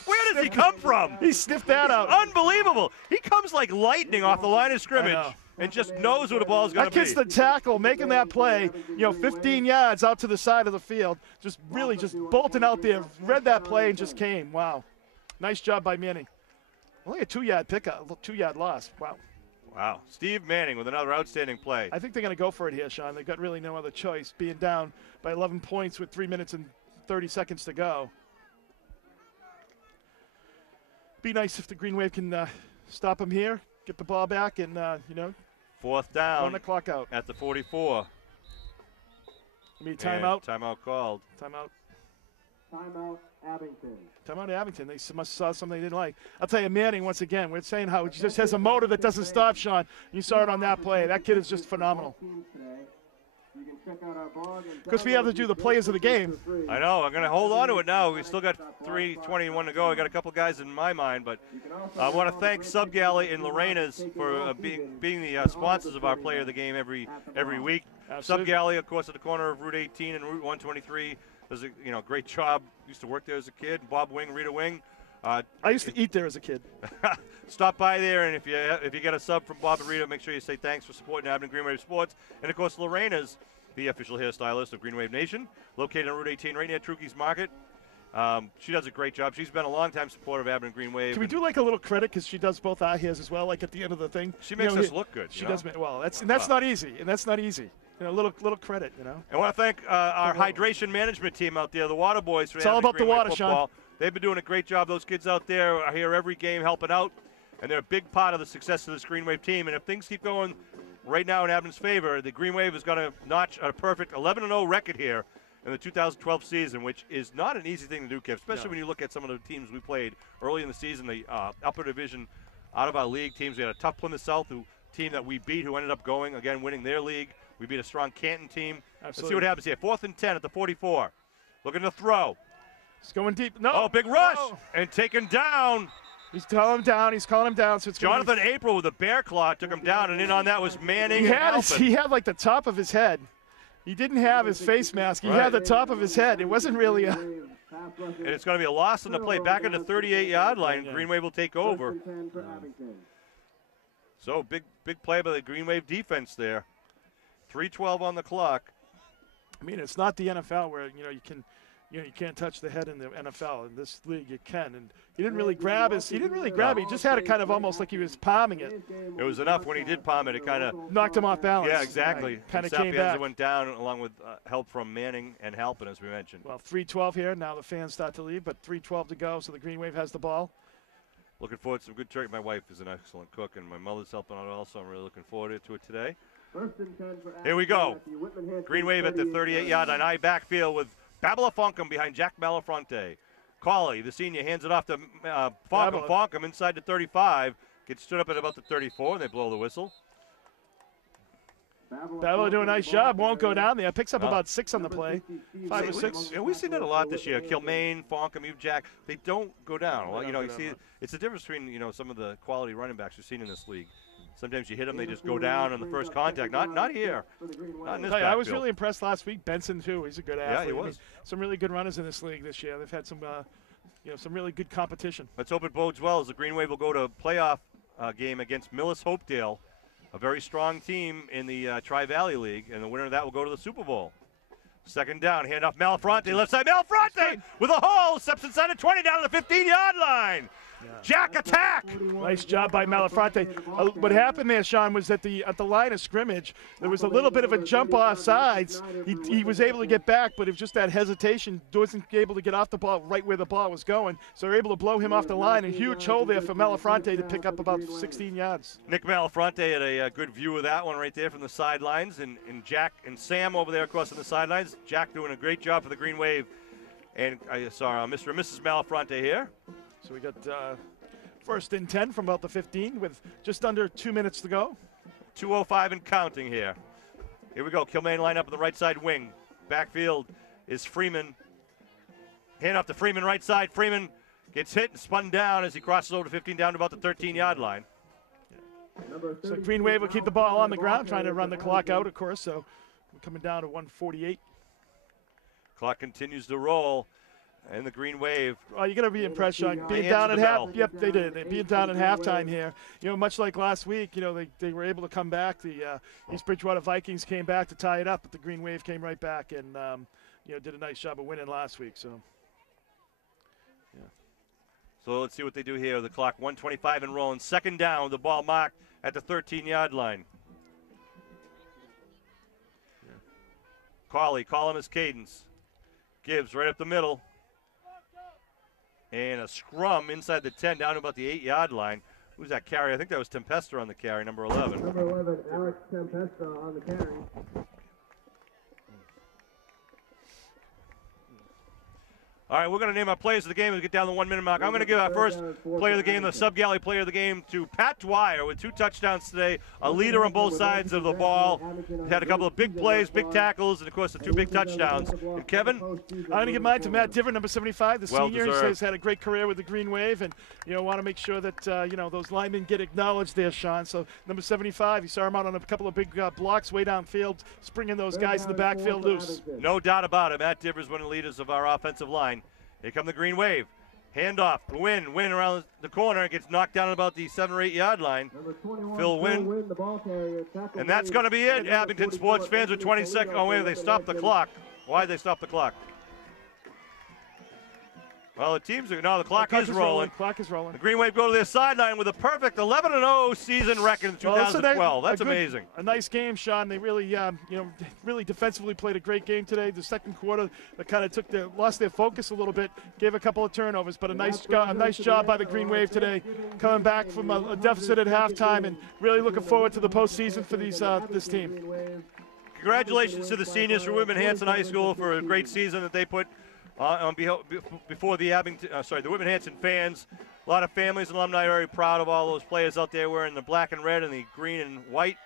Where does he come from? He sniffed that out. Unbelievable. He comes like lightning off the line of scrimmage and just knows where the ball's going to be. That kid's the tackle, making that play, 15 yards out to the side of the field, just bolting out there, read that play and just came. Wow. Nice job by Manning. Only a 2-yard pickup, 2-yard loss. Wow. Wow. Steve Manning with another outstanding play. I think they're going to go for it here, Sean. They've got really no other choice, being down by 11 points with 3 minutes and 30 seconds to go. Be nice if the Green Wave can stop them here, get the ball back, and, 4th down. Run the clock out. At the 44. Timeout. Timeout called. Timeout. Timeout, Abington. Timeout Abington. They must saw something they didn't like. I'll tell you, Manning, once again, we're saying how he just has a motor that doesn't stop, Sean. You saw it on that play. That kid is just phenomenal. Because we have to do the players of the game. I know. I'm going to hold on to it now. We've still got 3:21 to go. I got a couple guys in my mind, but I want to thank Sub Galley and Lorena's for being the sponsors of our player of the game every week. Sub Galley, of course, at the corner of Route 18 and Route 123. Does a great job. Used to work there as a kid. Bob Wing, Rita Wing. I used to eat there as a kid. Stop by there, and if you get a sub from Bob and Rita, make sure you say thanks for supporting Abington Green Wave Sports. And of course, Lorena's the official hairstylist of Green Wave Nation, located on Route 18, right near Trukey's Market. She does a great job. She's been a long-time supporter of Abington Green Wave. Can we do like a little credit because she does both our hairs as well, like at the end of the thing? She makes us look good. She does. Well, that's not easy, and that's not easy. A little credit, I want to thank our hydration management team out there, the Water Boys. For it's all about the water, Sean. They've been doing a great job. Those kids out there are here every game helping out, and they're a big part of the success of this Green Wave team. And if things keep going right now in Abington's favor, the Green Wave is going to notch a perfect 11-0 record here in the 2012 season, which is not an easy thing to do, Kev, especially when you look at some of the teams we played early in the season, the upper division out of our league teams. We had a tough Plymouth South team that we beat who ended up going, again, winning their league. We beat a strong Canton team. Absolutely. Let's see what happens here. 4th and 10 at the 44. Looking to throw. He's going deep. No. Oh, big rush. And taken down. He's calling him down. So it's Jonathan April with a bear claw took him down, and in on that was Manning. He had like the top of his head. He didn't have his face mask. He had the top of his head. It wasn't really a. And it's going to be a loss in the play. Back at the 38-yard line. Green Wave will take over. So big play by the Green Wave defense there. 3:12 on the clock. I mean, it's not the NFL where you can't touch the head in the NFL. In this league, you can. And he didn't really grab it. He just had it kind of almost like he was palming it. It was enough when he did palm it. It kind of knocked him off balance. Yeah, exactly. Kind of came back. Went down along with help from Manning and Halpin, as we mentioned. Well, 3:12 here. Now the fans start to leave, but 3:12 to go. So the Green Wave has the ball. Looking forward to some good turkey. My wife is an excellent cook, and my mother's helping out also. I'm really looking forward to it today. Here we go. Green Wave at the 38-yard line. I backfield with Babalafonkum behind Jack Malafronte. Colley, the senior, hands it off to Fonkum. Fonkum inside the 35. Gets stood up at about the 34, and they blow the whistle. Babala doing a nice job. Won't go down there. Picks up about 6 on the play. 5 or 6. We've seen that a lot this year. Kilmaine, Fonkum, even Jack. They don't go down. You see, it's the difference between some of the quality running backs we've seen in this league. Sometimes you hit them, they just go down on the first contact. Not here. Not in this backfield. I was really impressed last week. Benson too. He's a good athlete. Yeah, he was. Some really good runners in this league this year. They've had some, some really good competition. Let's hope it bodes well as the Green Wave will go to a playoff game against Millis Hopedale, a very strong team in the Tri-Valley League, and the winner of that will go to the Super Bowl. Second down, handoff Malafronte, left side Malafronte with a hole, steps inside the 20 down to the 15-yard line. Jack attack. Nice job by Malafronte. What happened there, Sean, was at the line of scrimmage, there was a little bit of a jump off sides. He was able to get back, but it was just that hesitation. Wasn't able to get off the ball right where the ball was going, so they were able to blow him off the line. A huge hole there for Malafronte to pick up about 16 yards. Nick Malafronte had a good view of that one right there from the sidelines, and Jack and Sam over there across on the sidelines. Jack doing a great job for the Green Wave, and I saw Mr. and Mrs. Malafronte here. So we got first and 10 from about the 15 with just under 2 minutes to go. 2:05 and counting here. Here we go. Kilmaine line up on the right side wing. Backfield is Freeman. Hand off to Freeman right side. Freeman gets hit and spun down as he crosses over to 15 down to about the 13-yard line. So Green Wave will keep the ball on the ground, trying to run the clock out, of course. So we're coming down to 1:48. Clock continues to roll. And the Green Wave. Oh, you're going to be impressed, Sean. Being down at half. Yep, they did. They being down at halftime here. You know, much like last week, you know, they were able to come back. The East Bridgewater Vikings came back to tie it up, but the Green Wave came right back and, you know, did a nice job of winning last week. So, yeah. So let's see what they do here. The clock 1:25 and rolling. Second down. The ball marked at the 13-yard line. Yeah. Call him as Cadence. Gibbs right up the middle. And a scrum inside the 10 down to about the 8-yard line. Who's that carry? I think that was Tempesta on the carry, number 11. Number 11, Alex Tempesta on the carry. All right, we're going to name our players of the game as we get down the 1 minute mark. I'm going to give our first player of the game, the sub-galley player of the game, to Pat Dwyer with 2 touchdowns today, a leader on both sides of the ball. He had a couple of big plays, big tackles, and, of course, the 2 big touchdowns. And Kevin? I'm going to give mine to Matt Diver, number 75, the senior. Well-deserved. He's had a great career with the Green Wave, and, you know, want to make sure that, you know, those linemen get acknowledged there, Sean. So, number 75, you saw him out on a couple of big blocks way downfield, springing those guys in the backfield loose. No doubt about it. Matt Diver is one of the leaders of our offensive line. Here come the Green Wave. Handoff. Win around the corner. Gets knocked down at about the 7 or 8 yard line. Phil Wynn. And that's going to be it. Abington sports fans with 20 seconds. Oh, wait, they stopped the clock. Why did they stop the clock? Well, the clock is rolling. Clock is rolling. The Green Wave go to their sideline with a perfect 11-0 season record in 2012. That's amazing. A nice game, Sean. They really, you know, really defensively played a great game today. The second quarter, they kind of lost their focus a little bit, gave a couple of turnovers, but a nice job by the Green Wave today, coming back from a deficit at halftime and really looking forward to the postseason for this team. Congratulations to the seniors from Whitman Hanson High School for a great season that they put before the the Whitman Hanson fans. A lot of families and alumni are very proud of all those players out there wearing the black and red and the green and white.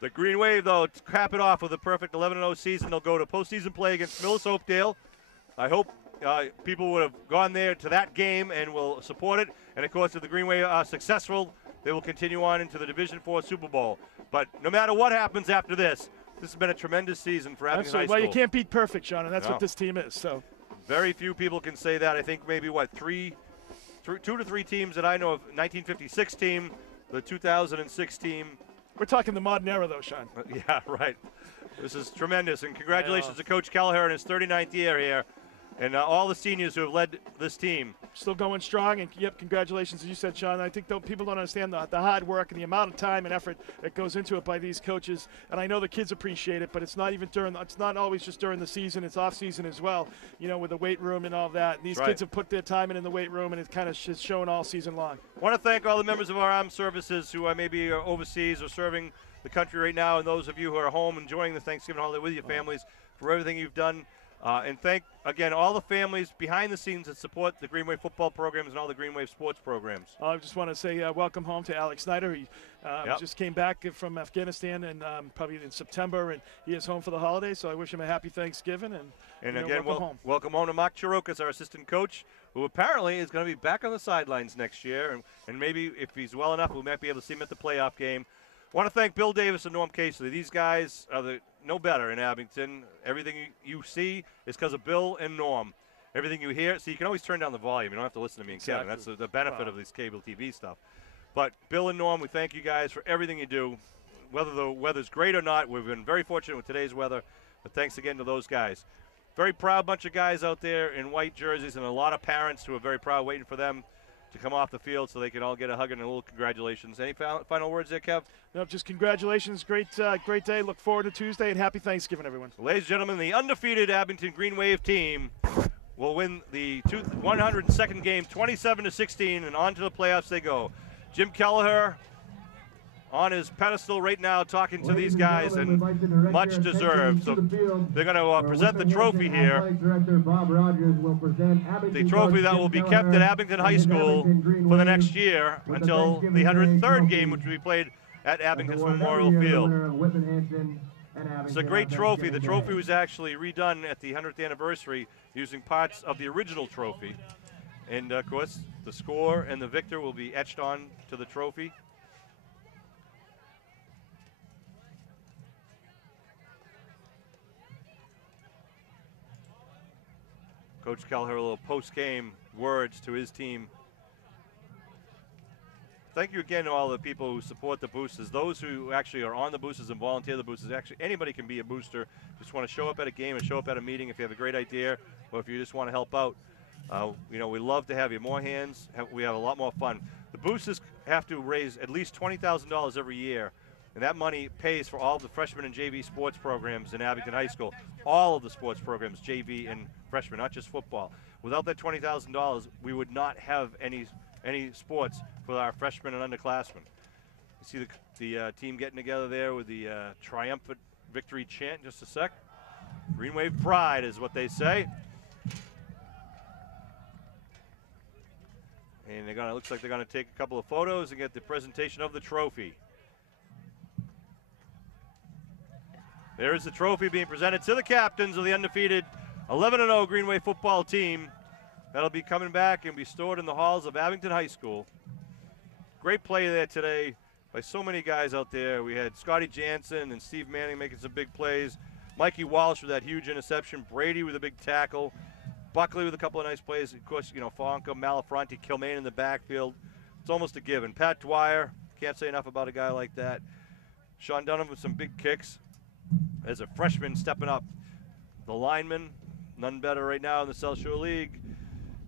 The Green Wave, though, to cap it off with a perfect 11-0 season, they'll go to postseason play against Millis Oakdale. I hope people would have gone there to that game and will support it. And, of course, if the Green Wave are successful, they will continue on into the Division IV Super Bowl. But no matter what happens after this has been a tremendous season for Abington High School. Well, you can't beat perfect, Sean, and that's what this team is. So. Very few people can say that. I think maybe, 2 to 3 teams that I know of. 1956 team, the 2006 team. We're talking the modern era, though, Sean. Yeah, right. This is tremendous, and congratulations to Coach Kelleher in his 39th year here, and all the seniors who have led this team. Still going strong, and yep, congratulations, as you said, Sean. I think people don't understand the hard work and the amount of time and effort that goes into it by these coaches, and I know the kids appreciate it, but it's not always just during the season. It's off season as well, you know, with the weight room and all that. And these kids have put their time in the weight room, and it's kind of shown all season long. I want to thank all the members of our armed services who maybe are overseas or serving the country right now, and those of you who are home enjoying the Thanksgiving holiday with your families for everything you've done. And thank, again, all the families behind the scenes that support the Green Wave football programs and all the Green Wave sports programs. I just want to say welcome home to Alex Snyder. He just came back from Afghanistan and probably in September, and he is home for the holidays, so I wish him a happy Thanksgiving. And again, welcome home to Mark Chirokas, our assistant coach, who apparently is going to be back on the sidelines next year. And maybe if he's well enough, we might be able to see him at the playoff game. I want to thank Bill Davis and Norm Casely. These guys are no better in Abington. Everything you see is because of Bill and Norm. Everything you hear, so you can always turn down the volume. You don't have to listen to me and Kevin. That's the benefit of this cable TV stuff. But Bill and Norm, we thank you guys for everything you do. Whether the weather's great or not, we've been very fortunate with today's weather. But thanks again to those guys. Very proud bunch of guys out there in white jerseys, and a lot of parents who are very proud, waiting for them to come off the field so they can all get a hug and a little congratulations. Any final words there, Kev? No, just congratulations. Great day. Look forward to Tuesday, and happy Thanksgiving, everyone. Ladies and gentlemen, the undefeated Abington Green Wave team will win the 102nd game 27-16, and on to the playoffs they go. Jim Kelleher on his pedestal right now talking to these guys, and much deserved. So they're going to present the trophy here. The trophy that will be kept at Abington High School for the next year until the 103rd game, which will be played at Abington's Memorial Field. It's a great trophy. The trophy was actually redone at the 100th anniversary using parts of the original trophy. And of course, the score and the victor will be etched on to the trophy. Coach Kelleher, a little post-game words to his team. Thank you again to all the people who support the boosters. Those who actually are on the boosters and volunteer the boosters. Actually, anybody can be a booster. Just want to show up at a game and show up at a meeting if you have a great idea, or if you just want to help out. You know, we love to have you. More hands, we have a lot more fun. The boosters have to raise at least $20,000 every year, and that money pays for all the freshman and JV sports programs in Abington High School. All of the sports programs, JV and freshman, not just football. Without that $20,000, we would not have any sports for our freshmen and underclassmen. You see the team getting together there with the triumphant victory chant in just a sec. Green Wave pride is what they say. And looks like they're gonna take a couple of photos and get the presentation of the trophy. There is the trophy being presented to the captains of the undefeated 11-0 Green Wave football team. That'll be coming back and be stored in the halls of Abington High School. Great play there today by so many guys out there. We had Scotty Jansen and Steve Manning making some big plays. Mikey Walsh with that huge interception. Brady with a big tackle. Buckley with a couple of nice plays. Of course, you know, Fonka, Malafronte, Kilmaine in the backfield. It's almost a given. Pat Dwyer, can't say enough about a guy like that. Sean Dunham with some big kicks as a freshman stepping up. The lineman, none better right now in the South Shore League.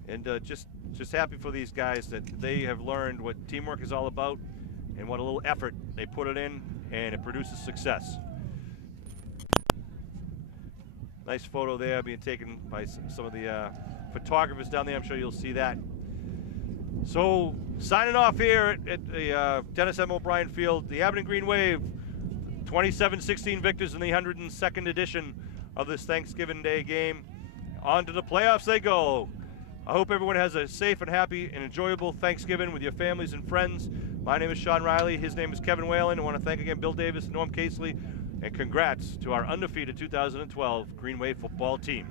And just happy for these guys that they have learned what teamwork is all about and what a little effort they put it in, and it produces success. Nice photo there being taken by some of the photographers down there. I'm sure you'll see that. So signing off here at the Dennis M. O'Brien Field, the Abington Green Wave 27-16 victors in the 102nd edition of this Thanksgiving Day game. On to the playoffs they go. I hope everyone has a safe and happy and enjoyable Thanksgiving with your families and friends. My name is Sean Riley. His name is Kevin Whalen. I want to thank again Bill Davis and Norm Casely. And congrats to our undefeated 2012 Green Wave football team.